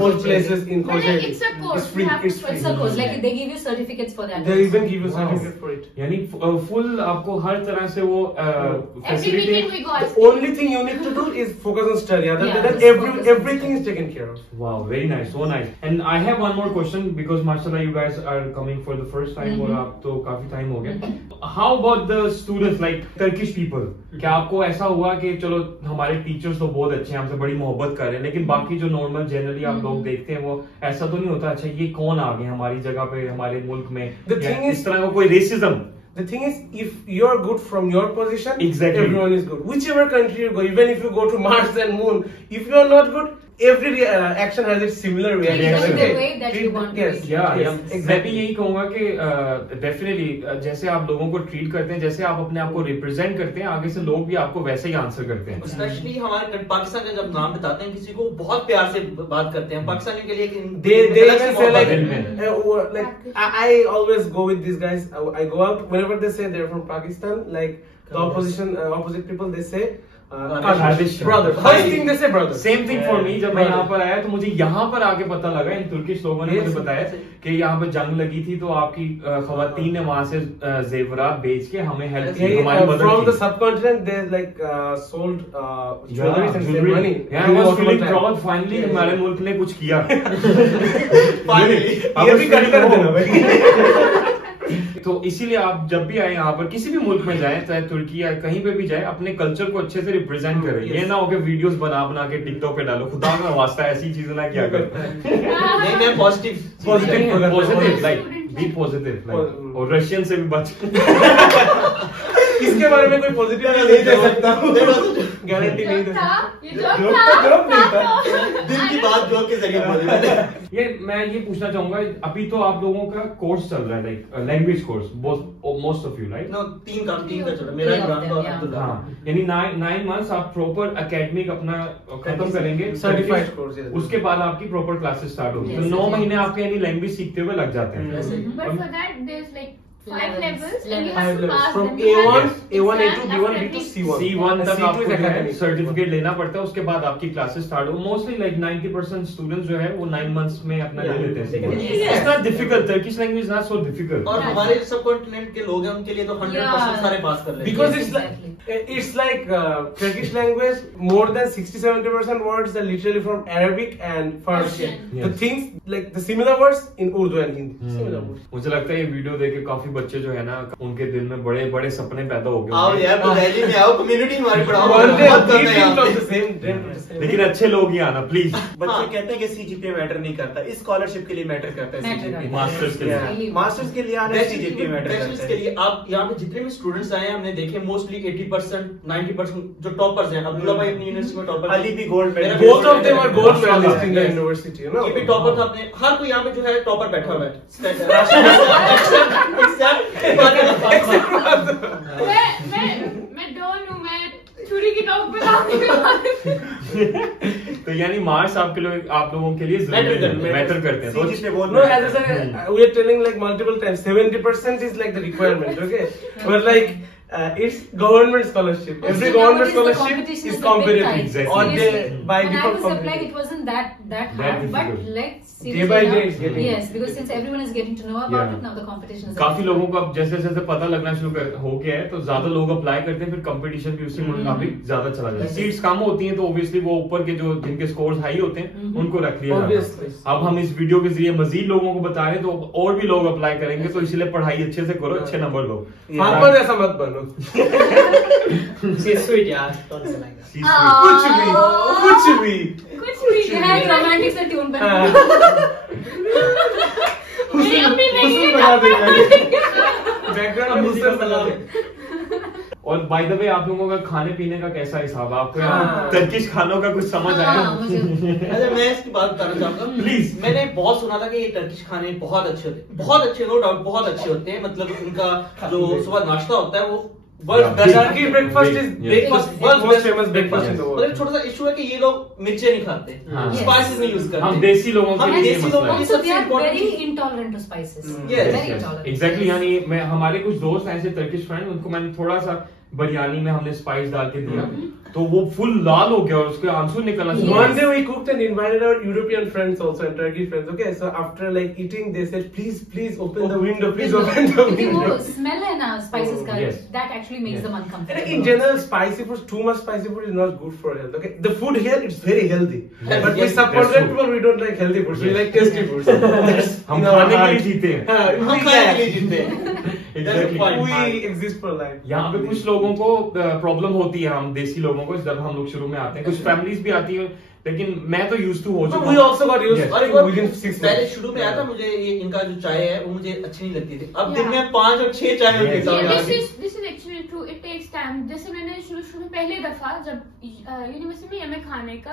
old places in Kocaeli. It's a course. It's free. It's a course. Like they give you certificates for that. They even give you certificate for it. यानी फुल आपको हर तरह से वो Every facility. weekend we go. The only thing you need to do is focus on study. Other than that, everything is taken care of. Wow, very nice, so nice. And I have one more question because mashallah you guys are coming for the first time और आप तो काफी टाइम हो गया। How about the students like Turkish people? क्या आपको ऐसा हुआ कि चलो हमारे टीचर्स तो बहुत अच्छे हैं, हमसे बड़ी मोहब्बत कर रहे हैं, लेकिन बाकी जो नॉर्मल जनरली आप लोग देखते हैं वो ऐसा तो नहीं होता, अच्छा ये कौन आ गए हमारी जगह पे हमारे मुल्क में, इस तरह का कोई racism? The thing is, if you're good from your position, exactly, everyone is good. Whichever country you go, even if you go to Mars and Moon, if you're not good, every action has its similar reaction. The way that you want to be. मैं भी यही कहूंगा कि डेफिनेटली जैसे आप लोगों को ट्रीट करते हैं, जैसे आप अपने आप को रिप्रेजेंट करते हैं, आगे से लोग भी आपको वैसे ही आंसर करते हैं। स्पेशली हमारे पाकिस्तान का जब नाम बताते हैं किसी को, बहुत प्यार से बात करते हैं पाकिस्तानियों के लिए। They even say like I always go with these guys. I go out whenever they say they're from Pakistan, like the opposite people, they say brother. First thing they say brother. Same thing for me. जब मैं यहाँ पर आया तो मुझे यहाँ पर आके पता लगा, इन तुर्किश लोगों ने मुझे बताया कि यहाँ पर जंग लगी थी तो आपकी खवातीन ने वहाँ से जेवरात बेच के हमें हेल्प की, हमारी मदद की। From the subcontinent they like sold jewelry and money. Yeah, I was feeling proud. Finally हमारे मुल्क ने कुछ किया। ये भी कर देना भाई। तो इसीलिए आप जब भी आए यहाँ पर किसी भी मुल्क में जाएं, चाहे तुर्की या कहीं पे भी जाएं, अपने कल्चर को अच्छे से रिप्रेजेंट करें। ये ना हो कि वीडियोस बना के टिकटॉक पे डालो, खुदा का वास्ता ऐसी चीजें ना किया करो। Positive like be positive like, और रशियन से भी बच। इसके बारे में कोई पॉजिटिव नहीं दे सकता, गारंटी नहीं दे सकता। दिल की बात जोक के जरिए बोले। ये मैं ये पूछना चाहूंगा, अभी तो आप लोगों का कोर्स चल रहा है like language course, most of you right? No, 3 का चल रहा है मेरा, इमरान और अब्दुल्ला। हाँ, यानी 9 मंथ्स आप प्रॉपर एकेडमिक अपना खत्म करेंगे, सर्टिफाइड कोर्स, उसके बाद आपकी प्रॉपर क्लासेस स्टार्ट होगी। तो 9 महीने आपके यानी लैंग्वेज सीखते हुए लग जाते हैं। But for that there's like 5 levels. And you 5 have to levels pass from them. You have A1, to A1, A2, stand B1, after B2, every- C1. C1 तक C2 आपको is academic. सर्टिफिकेट लेना पड़ता है, उसके बाद आपकी क्लासेस स्टार्ट हो। मोस्टली लाइक 90% स्टूडेंट्स जो है वो 9 months में अपना ले लेते हैं। It's not difficult, Turkish language is not so difficult. और हमारे सब कॉन्टिनेंट के लोग हैं, उनके लिए तो 100% सारे पास कर लेते हैं। Because Yes, it's like Turkish language, more than 60-70% words are literally from Arabic and Farsi. Persian. The things like the similar words in Urdu and Hindi. Similar words. मुझे लगता है ये वीडियो देख के काफी बच्चे जो है ना, उनके दिल में बड़े बड़े सपने पैदा हो गए आओ होंगे। यार, कोजाइली में आओ, कम्युनिटी हमारी पढ़ाओ। One day बहुत करते हैं we यहाँ from पे। the same dream to the same. लेकिन अच्छे लोग ही आना प्लीज। बच्चे कहते हैं कि सीजीपीए मैटर नहीं करता, इस स्कॉलरशिप के लिए मैटर करता है Matter सीजीपीए। करता मास्टर्स के लिए। लिए। मास्टर्स के लिए आना सीजीपीए मैटर बैचलर्स करता के है। लिए आप यहाँ पे जितने भी स्टूडेंट्स आए हैं, हमने देखे मोस्टली 80% 90% जो टॉपर्स हैं। अब्दुल्ला भाई अपनी यूनिवर्सिटी में टॉपर, अली भी गोल्ड मेरा medal. Both of them are gold medalists in the Yes. university, you know. ये भी टॉपर था अपने। हर कोई यहाँ पे जो है टॉपर बैठा हुआ है। मैं डॉन हूँ, मैं चूड़ी की टॉप पे तो यानी मार्क्स आपके लोग आप लोगों के लिए मैटर करते हैं। सीजीपीए बहुत No, as I said, we are telling like multiple times, 70% is like the requirement, okay? But like, it's government scholarship. Every Also, government nowadays the scholarship competition is is a bit competitive. tight. Exactly. Or they, Seriously. by When I default was applying, it competitive. wasn't that That hard, but difficult. like Day by seriously day now- it's getting yes, because since everyone is getting to know about Yeah. it, now the competition is. काफी लोगों को अब जैसे जैसे पता लगना शुरू हो गया है, तो ज्यादा लोग अप्लाई करते हैं, फिर कंपटीशन भी उसी में काफी ज्यादा चला जाता है। सीट्स कम होती हैं तो ऑब्वियसली वो ऊपर के जो जिनके स्कोर्स हाई होते हैं उनको रख लिया जाता Obviously. है। अब हम इस वीडियो के जरिए मजीद लोगों को बता रहे हैं तो और भी लोग अप्लाई करेंगे, तो इसलिए पढ़ाई अच्छे से करो, अच्छे नंबर लो। फार्मर जैसा मत बनो। She's sweet, yeah. Don't say like that. कुछ भी, कुछ भी। कुछ भी You had romantic सा tune बना। मेरी अम्मी नहीं हुस्न है, बना अब मैं देगा। बैकग्राउंड में हुस्न बना दे। और बाय द वे आप लोगों का खाने पीने का कैसा हिसाब है? आपको यहाँ टर्किश खानों का कुछ समझ आया? हाँ, मुझे अच्छा, मैं इसकी बात करना चाहूंगा। Please. मैंने बहुत सुना था कि ये टर्किश खाने बहुत अच्छे होते हैं, बहुत अच्छे, नो डाउट बहुत अच्छे होते हैं। मतलब उनका जो सुबह नाश्ता होता है वो world Yeah. Best. Turkey breakfast is Breakfast, most most famous breakfast in the मतलब world. एक छोटा सा इशू है कि ये लोग मिर्चे नहीं खाते, हाँ। स्पाइसेस नहीं यूज करते। हम देसी लोगों के हम लिए ये देसी मसला लोगों है। की Also, सबसे they are important very चीज- intolerant to spices. Yes, Very intolerant. Exactly यानी मैं हमारे कुछ दोस्त हैं ऐसे टर्किश फ्रेंड, उनको मैंने थोड़ा सा बिरयानी में हमने स्पाइस डाल के दिया तो वो फुल लाल हो गया और उसके आंसू निकलना शुरू हो One गए। day we cooked and invited our European friends also and Turkey friends. Okay, so after like eating, they said, "Please open the window. Please open the क्योंकि वो window." smell है ना spices का, Yes. that actually makes Yes. them And uncomfortable. in general, spicy food, too much spicy food is not good for health. Okay, the food here it's very healthy, Yes, but we yes, support that's that true. people we don't like healthy foods. We Yes. like tasty foods. That's हम in our खाने के लिए heart. जीते हैं। हाँ, हम we खाने के लिए जीते हैं। Exactly. We exist for life. यहाँ पे कुछ लोगों को प्रॉब्लम होती है, हम देसी लोगों को, जब हम लोग शुरू में आते हैं, कुछ फैमिलीज भी आती है, लेकिन मैं तो यूज टू हो So चुका we हूँ। also got used Yes. और एक बार within 6 पहले months. शुरू में आया था, मुझे ये इनका जो चाय है वो मुझे अच्छी नहीं लगती थी। अब दिन Yeah. में 5 और 6 चाय Yes. पीता हूँ यहाँ की। this is actually true. It takes time. जैसे मैंने शुरू में पहली दफा जब यूनिवर्सिटी में हमें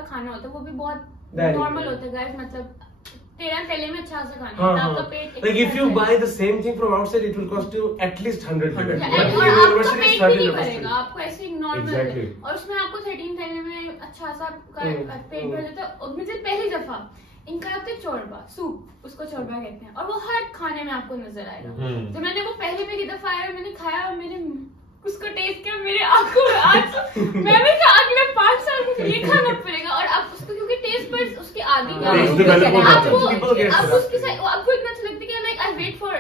खाना होता है, वो भी बहुत That is नॉर्मल right. होता है guys, मतलब तेले में अच्छा सा खाना हाँ, होता है, हाँ. आपका पेट Like if you buy the same thing from outside, it will cost you at least 100. 100. But और in आपका university, पेट it's भी 30 नहीं rupees. भरेगा, आपको ऐसे ही नॉर्मल Exactly. और उसमें आपको 13 थैले में अच्छा सा पेट भर हम्म. देता है। और मुझे पहली दफा इनका होता है चोरबा सूप, उसको चोरबा कहते हैं, और वो हर खाने में आपको नजर आएगा। तो मैंने वो पहली दफा आया और मैंने खाया और मैंने उसको टेस्ट किया, मेरे आंखों में आज मैंने कहा अगले 5 साल मुझे ये खाना पड़ेगा। और आप उसको क्योंकि टेस्ट पर उसके आदी हाँ, Taste वो develop हो जाता है। People आपको get आप that. उसके साथ आपको इतना अच्छा लगता है कि like I wait for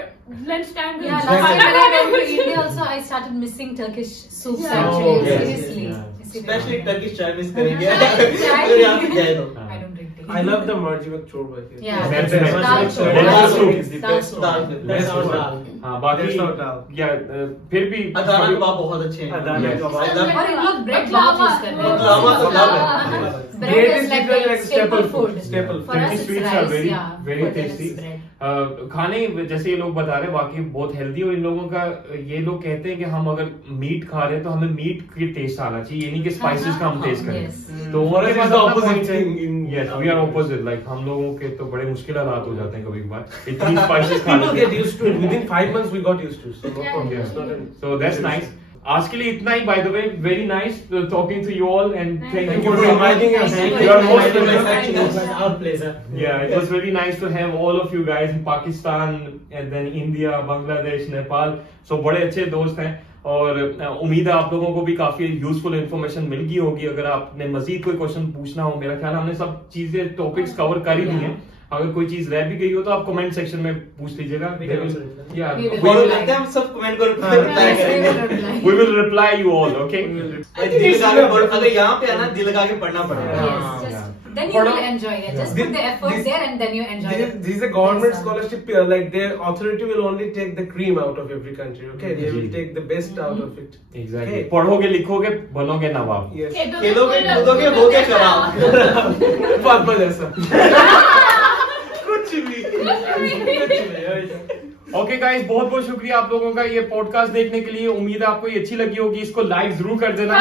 lunch time. Yeah, last time when I went to India also, I started missing Turkish soups Yeah. actually. Oh, yes. Seriously. Yeah. Specially Turkish चाय मिस करेंगे चाय। अगर यहाँ पे गए तो। I don't drink tea. I love the marjimak chorba here. Yeah, That's that's the dal best. chorba. Dal soup. is the Dal best soup. Dal Best और one. दाल। हाँ बाकी That's not dal. या फिर भी अदाना कबाब बहुत अच्छे हैं। Adana Yes. Kebab. I love- और इन लोग bread बहुत use करते हैं। बाकलावा तो दाल है। Bread Bread is is like literally the like staple staple food. food. Staple For us Turkish it's sweets are rice, very yeah. very For them it's tasty. bread. खाने जैसे ये लोग बता रहे हैं बाकी बहुत हेल्दी, और इन लोगों का ये लोग कहते हैं कि हम अगर मीट खा रहे हैं तो हमें मीट की टेस्ट आना चाहिए, ये नहीं कि स्पाइसेस का हम टेस्ट करें। Yes. तो For उनके us पास it's the अपना opposite point है। thing in- Yes, we are opposite. Like हम लोगों के तो बड़े मुश्किल हालात हो जाते हैं कभी कभार, इतनी स्पाइसेस खा People लेते get हैं। used to it. Within 5 months, we got used to it. So no Yeah, problem. yeah. It's not an- So that's nice. आज के लिए इतना ही. By the way, very nice talking to you all and thank you for inviting us. You are most welcome. Our pleasure. Yeah, it was really nice to have all of you guys in Pakistan and then India, Bangladesh, Nepal. So बड़े अच्छे दोस्त हैं और उम्मीद है आप लोगों को भी काफी यूजफुल इन्फॉर्मेशन मिल गई होगी. अगर आपने मजीद कोई क्वेश्चन पूछना हो, मेरा ख्याल हमने सब चीजें टॉपिक्स कवर कर ही दी हैं. अगर कोई चीज रह भी गई हो तो आप कमेंट सेक्शन में पूछ लीजिएगा. हम सब कमेंट को रिप्लाई करेंगे. We will reply you all, okay? दिल लगा के अगर यहाँ पे आना दिल लगा के पढ़ना पड़ेगा. Then you will enjoy it. Just put the effort there and then you enjoy it. This is a government scholarship. Like their authority will only take the cream out of every country. Okay, they will take the best out of it. Exactly. पढ़ोगे लिखोगे बनोगे नवाब. Yes. खेलोगे कूदोगे होगे खराब. पापा जैसा. कुछ भी. ओके गाइस, बहुत बहुत शुक्रिया आप लोगों का ये पॉडकास्ट देखने के लिए. उम्मीद है आपको ये अच्छी लगी होगी. इसको लाइक जरूर कर देना.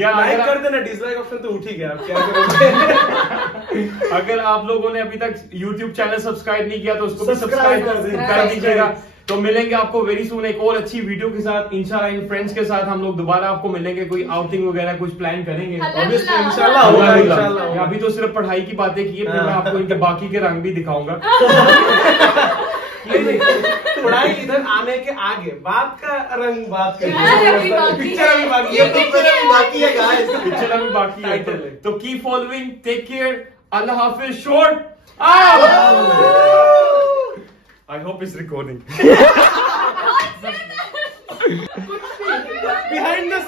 या लाइक कर देना. डिसलाइक ऑप्शन तो उठ ही गया. आप क्या करोगे? अगर आप लोगों ने अभी तक YouTube चैनल सब्सक्राइब नहीं किया तो उसको भी सब्सक्राइब कर दीजिएगा. तो मिलेंगे आपको वेरी सून एक और अच्छी वीडियो के साथ. इंशाल्लाह इन फ्रेंड्स के साथ हम लोग दोबारा आपको मिलेंगे. कोई आउटिंग वगैरह कुछ प्लान करेंगे ऑब्वियसली. इंशाल्लाह होगा. इंशाल्लाह. अभी तो सिर्फ पढ़ाई की बातें की है, फिर मैं आपको इनके बाकी के रंग भी दिखाऊंगा. पढ़ाई इधर आने के आगे बात का रंग बात का पिक्चर अभी बाकी है. पिक्चर अभी बाकी है गाइस. पिक्चर अभी बाकी है. तो कीप फॉलोइंग. Take care. अल्लाह हाफिज. Short. I hope it's recording. behind the